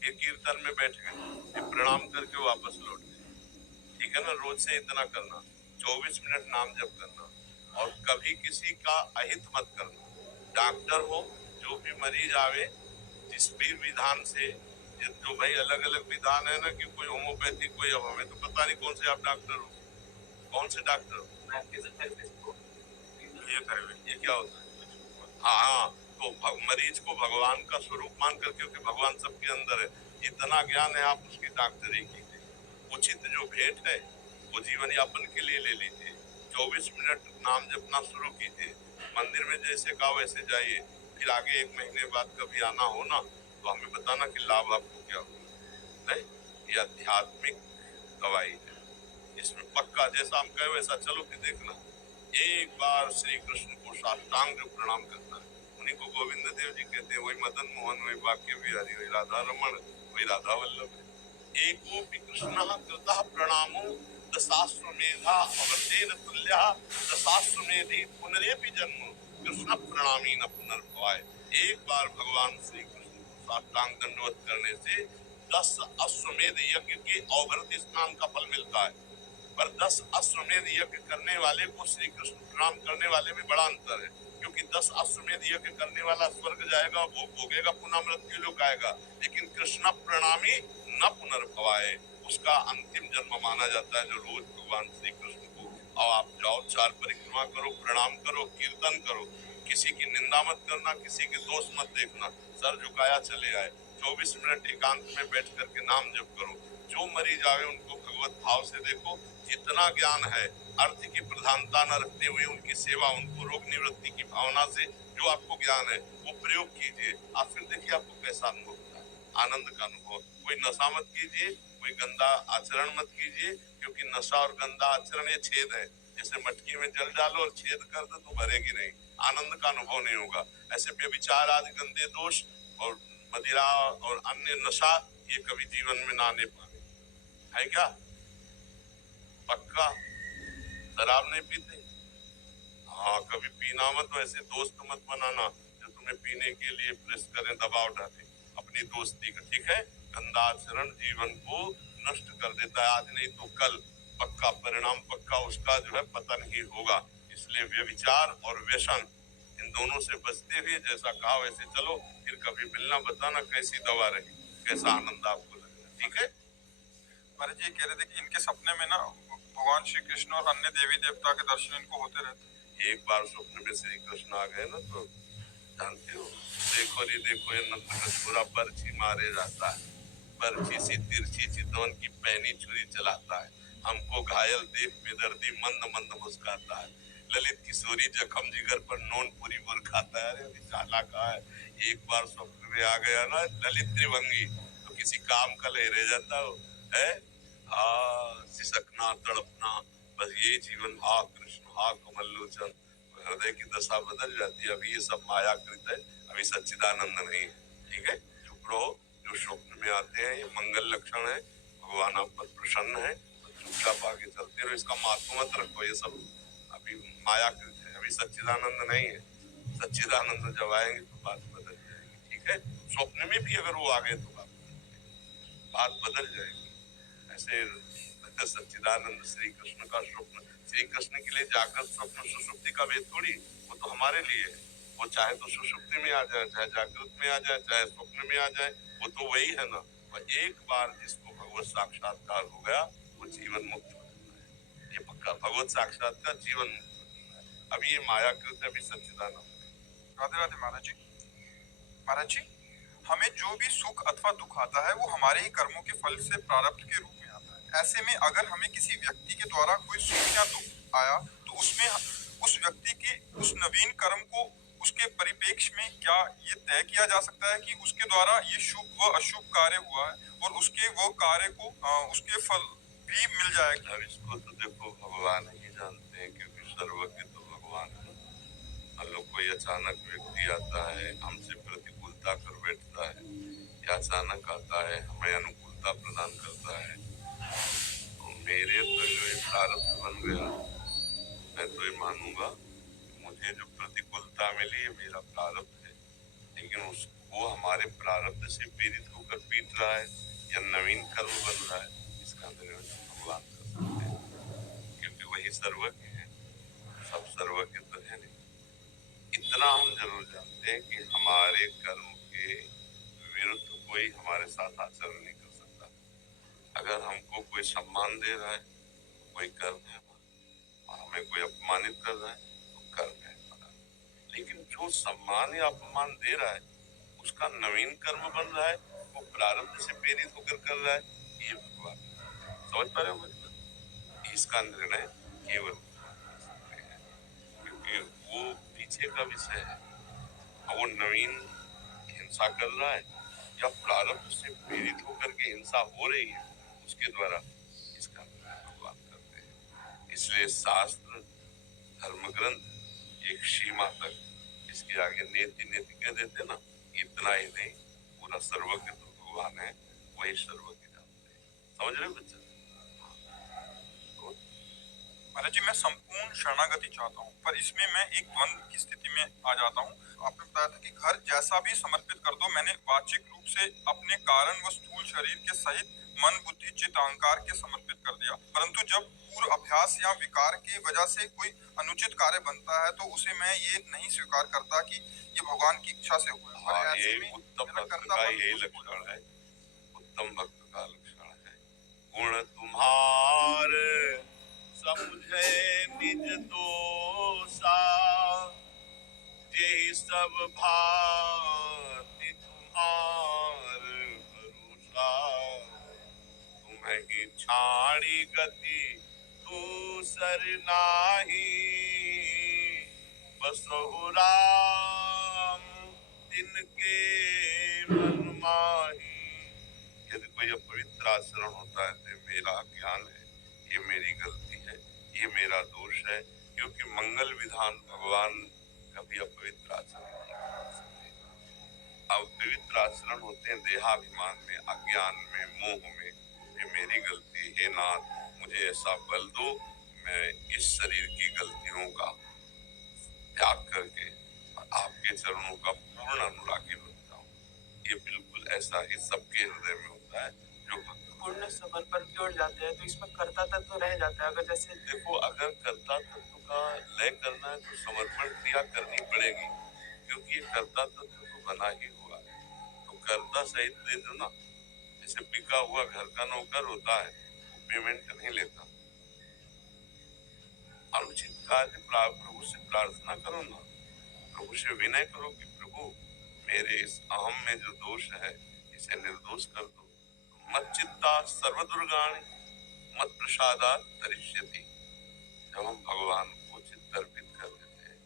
फिर कीर्तन में बैठ गए, फिर प्रणाम करके वापस लौट गए। ठीक है ना? रोज से इतना करना, 24 मिनट नाम जप करना, और कभी किसी का अहित मत करना। डॉक्टर हो, जो भी मरीज आवे, जिस भी विधान से, जो भाई अलग अलग विधान है ना, कि कोई होम्योपैथी, कोई, अब हमें तो पता नहीं कौन से आप डॉक्टर हो, कौन से डॉक्टर हो? मैं फिजियोथेरेपिस्ट हूँ। ये क्या होता है? हाँ, तो मरीज को भगवान का स्वरूप मान कर, क्योंकि भगवान सबके अंदर है, इतना ज्ञान है, आप उसकी डॉक्टरी कीजिए। उचित जो भेंट है वो जीवन यापन के लिए ले लीजिए। 24 मिनट नाम जपना शुरू कीजिए। मंदिर में जैसे कहा वैसे जाइए। फिर आगे 1 महीने बाद कभी आना हो ना, तो हमें बताना कि लाभ आपको क्या हुआ है। ये आध्यात्मिक दवाई है, इसमें पक्का जैसा हम कहे वैसा चलो। फिर देखना, एक बार श्री कृष्ण को साष्टांग जो प्रणाम करता है, उन्हीं को गोविंद देव जी कहते हैं। वही मदन मोहन, वही बाक्य बिहारी, वही राधा रमण, वही राधा वल्लभ है। एको कृष्ण कृतः प्रणामो दशाश्वमेधा अवधेन तुल्यः दशाश्वमेधि पुनरेपि जन्म कृष्ण प्रणामी न पुनर्भवाय। एक बार भगवान श्री कृष्ण को साष्टांग दंडवत करने से 10 अश्वमेध यज्ञ के अवघृत स्नान का फल मिलता है। पर 10 अश्वमेध यज्ञ करने वाले को श्री कृष्ण प्रणाम करने वाले में बड़ा अंतर है, क्योंकि 10 अश्वमेध यज्ञ करने वाला स्वर्ग जाएगा, भोग भोगेगा, पुनः मृत्यु लोक आएगा। लेकिन कृष्ण प्रणामी न पुनर्भवाय, उसका अंतिम जन्म माना जाता है, जो रोज भगवान श्री कृष्ण को, और आप जाओ 4 परिक्रमा करो, प्रणाम करो, कीर्तन करो, किसी की निंदा मत करना, किसी के दोष मत देखना, सर झुकाया चले आए। 24 मिनट एकांत में बैठ करके नाम जप करो। जो मरीज आवे उनको भगवत भाव से देखो। जितना ज्ञान है, अर्थ की प्रधानता न रखते हुए उनकी सेवा, उनको रोग निवृत्ति की भावना से जो आपको ज्ञान है वो प्रयोग कीजिए। आप फिर देखिए आपको कैसा अनुभव होता है, आनंद का अनुभव। कोई नशा मत कीजिए, कोई गंदा आचरण मत कीजिए, क्योंकि नशा और गंदा आचरण ये छेद है। जैसे मटकी में जल डालो और छेद कर दो तो भरेगी नहीं, आनंद का अनुभव नहीं होगा। ऐसे व्यभिचार आदि गंदे दोष और मदिरा और अन्य नशा, ये कभी जीवन में ना आने पाए, है क्या? पक्का शराब नहीं पीते? हाँ, कभी पीना मत। वैसे दोस्त मत बनाना जो तुम्हें पीने के लिए प्रेस करें, दबाव डाले अपनी दोस्ती का, ठीक है? गंदा आचरण जीवन को नष्ट कर देता है, आज नहीं तो कल। पक्का परिणाम, पक्का उसका जो है पतन ही होगा। इसलिए व्यभिचार और व्यसन, इन दोनों से बचते हुए जैसा कहा वैसे चलो। फिर कभी मिलना, बताना कैसी दवा रही, कैसा आनंद आपको लगा, ठीक है? महाराज जी कह रहे थे कि इनके सपने में ना भगवान श्री कृष्ण और अन्य देवी देवता के दर्शन इनको होते रहते। एक बार स्वप्न में श्री कृष्ण आ गए ना, तो जानते हो, देखो रे देखो, ये नंदकछोरा बर्छी मारे जाता है, बर्छी सी तिरछी चितवन की पैनी छुरी चलाता है, हमको घायल देख बेदर्दी मंद मंद मुस्काता है, ललित किशोरी जखम जिगर पर नोन पूरी बुर खाता है। अरे चाला का है, एक बार स्वप्न में आ गया ना ललित त्रिभंगी, तो किसी काम का ले रह जाता हो है। सिसकना, तड़पना, बस ये जीवन। हा कृष्ण, हा कमल लोचन, हृदय की दशा बदल जाती है। अभी ये सब मायाकृत है, अभी सच्चिदानंद नहीं है, ठीक है? चुप रहो। जो स्वप्न में आते हैं ये मंगल लक्षण है, भगवान आप पर प्रसन्न है, तो चुपचाप आगे चलते रहो। इसका महत्व मत रखो, ये सब अभी मायाकृत है, अभी सच्चिदानंद नहीं है। सच्चिदानंद जब आएंगे तो बात बदल जाएगी, ठीक है? स्वप्न में भी अगर वो आ गए तो बात बदल जाएगी। ऐसे सच्चिदानंद श्री कृष्ण का स्वप्न, श्री कृष्ण के लिए जागृत स्वप्न सुषुप्ति का भेद थोड़ी, वो तो हमारे लिए है। वो चाहे तो सुषुप्ति में आ जाए, चाहे जागृत में आ जाए, चाहे स्वप्न में आ जाए, वो तो वही है ना। और एक बार जिसको भगवत साक्षात्कार हो गया वो जीवन मुक्त हो जाता है, ये पक्का। भगवत साक्षात्कार जीवन मुक्त हो जाता है। अब ये मायाकृत है, अभी सच्चिदानंद। राधे राधे महाराज जी। महाराज जी, हमें जो भी सुख अथवा दुख आता है वो हमारे ही कर्मों के फल से प्रारब्ध के रूप में आता है। ऐसे में अगर हमें किसी व्यक्ति के द्वारा कोई सुख या दुख आया तो उसमें उस व्यक्ति के उस नवीन कर्म को उसके परिप्रेक्ष्य में क्या ये तय किया जा सकता है कि उसके द्वारा ये शुभ व अशुभ कार्य हुआ है और उसके वो कार्य को उसके फल भी मिल जाएगा? अब इसको तो देखो भगवान ही जानते हैं, क्योंकि सर्वज्ञ तो भगवान है। मान लो कोई अचानक व्यक्ति आता है, हमसे प्रतिकूलता कर बैठता है, या अचानक आता है हमें अनुकूलता प्रदान करता है, तो मेरे तो जो ये प्रारब्ध बन गया, मैं तो ये मानूंगा मुझे जो प्रतिकूलता मिली है मेरा प्रारब्ध है, लेकिन उसको हमारे प्रारब्ध से पीड़ित होकर पीट रहा है या नवीन कर्म बन रहा है, इसका निर्णय भगवान कर सकते हैं, क्योंकि वही सर्वज्ञ है। सब सर्वज्ञ तो है नहीं। इतना हम जरूर जानते हैं कि हमारे कर्म के विरुद्ध कोई हमारे साथ आचरण नहीं कर सकता। अगर हमको कोई सम्मान दे रहा है तो कोई कर्म है, और हमें कोई अपमानित कर रहा है तो कर्म है। लेकिन जो सम्मान या अपमान दे रहा है उसका नवीन कर्म बन रहा है, वो प्रारब्ध से प्रेरित होकर कर रहा है, ये भगवान समझ पा रहे हो मतलब? इसका निर्णय केवल भगवान कर सकते हैं, क्योंकि वो पीछे का विषय है। वो नवीन हिंसा कर रहा है या प्रारब्ध से प्रेरित होकर के हिंसा हो रही है, उसके द्वारा इसका निर्णय भगवान करते हैं। इसलिए शास्त्र धर्म ग्रंथ एक सीमा तक, इसके आगे नेति नेति कह देते ना, इतना ही नहीं, पूरा सर्वज्ञ तो भगवान है, वही सर्वज्ञ जानते हैं। समझ रहे हो बच्चे? महाराज जी, मैं संपूर्ण शरणागति चाहता हूँ, पर इसमें मैं एक द्वंद्व की स्थिति में आ जाता हूँ। आपने बताया था कि घर जैसा भी समर्पित कर दो, मैंने वाचिक रूप से अपने कारण व स्थूल शरीर के सहित मन बुद्धि चित्त अहंकार के समर्पित कर दिया, परंतु जब पूर्व अभ्यास या विकार की वजह से कोई अनुचित कार्य बनता है तो उसे मैं ये नहीं स्वीकार करता कि ये भगवान की इच्छा से हुआ है। हाँ, ऐसे ये में उत्तम मेरा भक्त कर्ता का पन यही कुछ हो लक्षण जाता है। उत्तम भक्त का लक्षण है, गुण तुम्हार समझे निज दोषा, यही सब भांति तुम्हार भरोसा, तुम्हें ही छाड़ी गति दूसर नाही, बसहु राम तिनके मन माही। यदि कोई अपवित्र आचरण होता है तो मेरा ज्ञान है, ये मेरी गलती है, ये मेरा दोष है, क्योंकि मंगल विधान भगवान कभी अपवित्र आचरण नहीं कर सकते। अपवित्र आचरण होते हैं देहाभिमान में, अज्ञान में, मोह में। ये मेरी गलती है नाथ, मुझे ऐसा बल दो, मैं इस शरीर की गलतियों का त्याग करके आपके चरणों का पूर्ण अनुरागी बन जाऊं। ये बिल्कुल ऐसा ही सबके हृदय में होता है जो भक्त। पूर्ण समर्पण की ओर जाते हैं तो इसमें कर्ता तत्व तो रह जाता है। अगर जैसे देखो, अगर कर्ता तत्व का लय करना है तो समर्पण क्रिया करनी पड़ेगी, क्योंकि ये कर्ता तत्व तो बना ही हुआ है, तो कर्ता सहित दे दो ना। जैसे बिका हुआ घर का नौकर होता है, वो पेमेंट नहीं लेता। अनुचित कार्य प्रभु से प्रार्थना करो ना, प्रभु से विनय करो कि प्रभु मेरे इस अहम में जो दोष है इसे निर्दोष कर दो। मत चित्ता सर्वदुर्गाणि मत प्रसादात् तरिष्यति। जब हम भगवान को चित्त अर्पित कर देते हैं,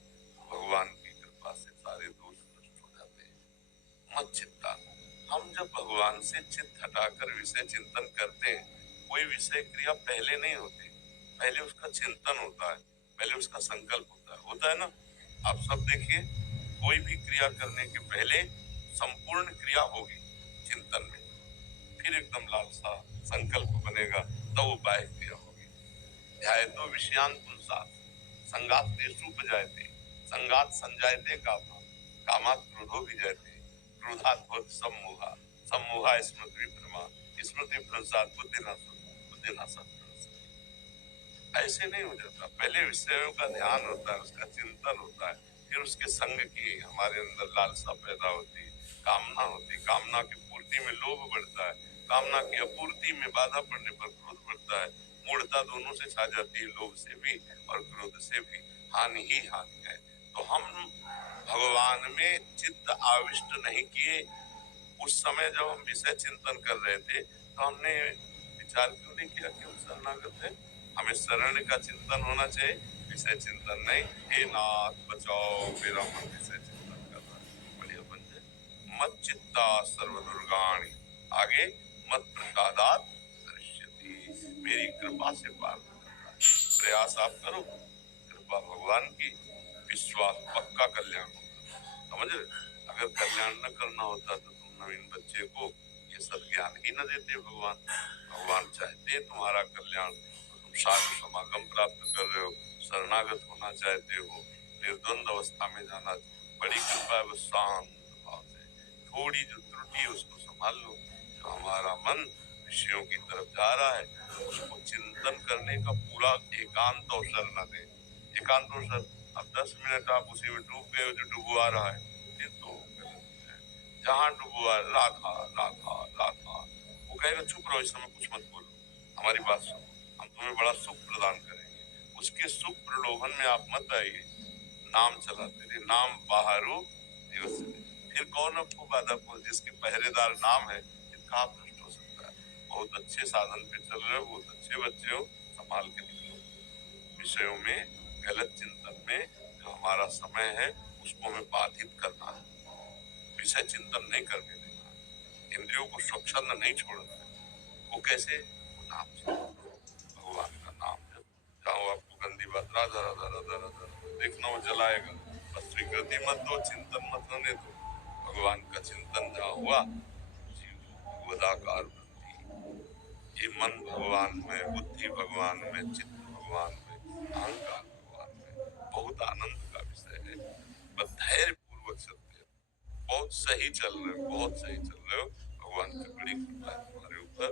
भगवान की कृपा से सारे दोष नष्ट हो जाते हैं। मत चित्ता, हम जब भगवान से चित्त हटाकर विषय चिंतन करते हैं, कोई विषय क्रिया पहले नहीं होती, पहले उसका चिंतन होता है, पहले उसका संकल्प होता है ना। आप सब देखिए, कोई भी क्रिया करने के पहले संपूर्ण क्रिया होगी चिंतन में, फिर एकदम लालसा संकल्प बनेगा, तो वो बाह्य क्रिया होगी। ध्यायतो विषयान् पुंसात् संगात् तेषु उपजायते, संगात् संजायते कामः, कामात् क्रोधो विजायते, क्रोधात् भवति सम्मोहः, सम्मोहः स्मृति विभ्रमा, स्मृति विभ्रंशात् बुद्धिनाशात्। ऐसे नहीं हो जाता, पहले विषयों का ध्यान होता है, उसका चिंतन होता है, फिर उसके संग की हमारे अंदर लालसा पैदा होती है, कामना होती है, कामना की पूर्ति में लोभ बढ़ता है, कामना की अपूर्ति में बाधा पड़ने पर क्रोध बढ़ता है, मूढ़ता दोनों से छा जाती है, लोभ से भी और क्रोध से भी। हानि ही हानि है। तो हम भगवान में चित्त आविष्ट नहीं किए। उस समय जब हम विषय चिंतन कर रहे थे तो हमने विचार क्यों नहीं किया कि हम शरणागत हैं, हमें शरण का चिंतन होना चाहिए, विषय चिंतन नहीं। हे नाथ बचाओ मेरा मन विषय चिंतन। मत चित्ता सर्वदुर्गाणि, आगे मत प्रसादात दृश्यति, मेरी कृपा से पार होता है। प्रयास आप करो, कृपा भगवान की, विश्वास पक्का कल्याण होगा। समझ रहे? अगर कल्याण न करना होता तो तुम नवीन बच्चे को ये सद्ज्ञान ही न देते भगवान। भगवान चाहते हैं तुम्हारा कल्याण, तुम साधु समागम प्राप्त कर रहे हो, शरणागत होना चाहते हो, निर्द्वंद अवस्था में जाना, बड़ी कृपा है। बस शांत भाव से थोड़ी जो त्रुटि है उसको संभाल लो। जो हमारा मन विषयों की तरफ जा रहा है उसको चिंतन करने का पूरा एकांत अवसर न दे। एकांत अवसर, अब 10 मिनट आप उसी में डूब गए हो जो डुबुआ रहा है, ये तो गलत है। जहाँ डुबुआ राधा राधा राधा, वो कहेगा चुप रहो, इस समय कुछ मत बोलो, हमारी बात सुनो, हम तुम्हें बड़ा सुख प्रदान करेंगे। उसके सुख प्रलोभन में आप मत आइए, नाम चलाते रहे, नाम बाहरो दिवस से। फिर कौन आपको बाधा पहुंचे? जिसके पहरेदार नाम है इनका आप नष्ट हो सकता है। बहुत अच्छे साधन पे चल रहे हो, बहुत अच्छे बच्चे हो, संभाल के निकलो। विषयों में, गलत चिंतन में जो हमारा समय है उसको हमें बाधित करना है, विषय चिंतन नहीं करने देना, इंद्रियों को स्वच्छंद नहीं छोड़ना है। वो कैसे? वो नाम से, भगवान का नाम जब जाओ, आपको गंदी बात राधा राधा राधा राधा देखना वो जलाएगा, बस स्वीकृति मत दो, चिंतन मत होने दो। भगवान का चिंतन जहाँ हुआ, जीव भगवदाकार वृत्ति, ये मन भगवान में, बुद्धि भगवान में, चित्त भगवान में, अहंकार भगवान में, बहुत आनंद का विषय है। बस धैर्य पूर्वक चलते हो, बहुत सही चल रहे हो, बहुत सही चल रहे हो। भगवान की बड़ी कृपा है तुम्हारे ऊपर।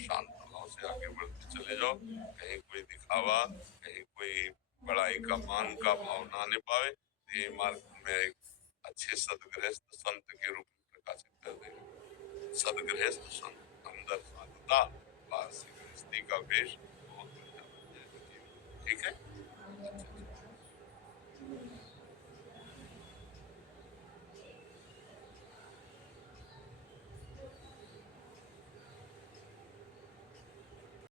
शांत भाव से आगे बढ़ते चले जाओ। कहीं कोई दिखावा, कहीं कोई बड़ाई का, मान का भाव ना आने पावे। ये मार्ग में एक अच्छे सदगृहस्थ संत के रूप में प्रकाशित कर देंगे। सदगृहस्थ संत, अंदर साधुता, बाहर से गृहस्थी का वेश, बहुत बढ़िया। ठीक है। अच्छा।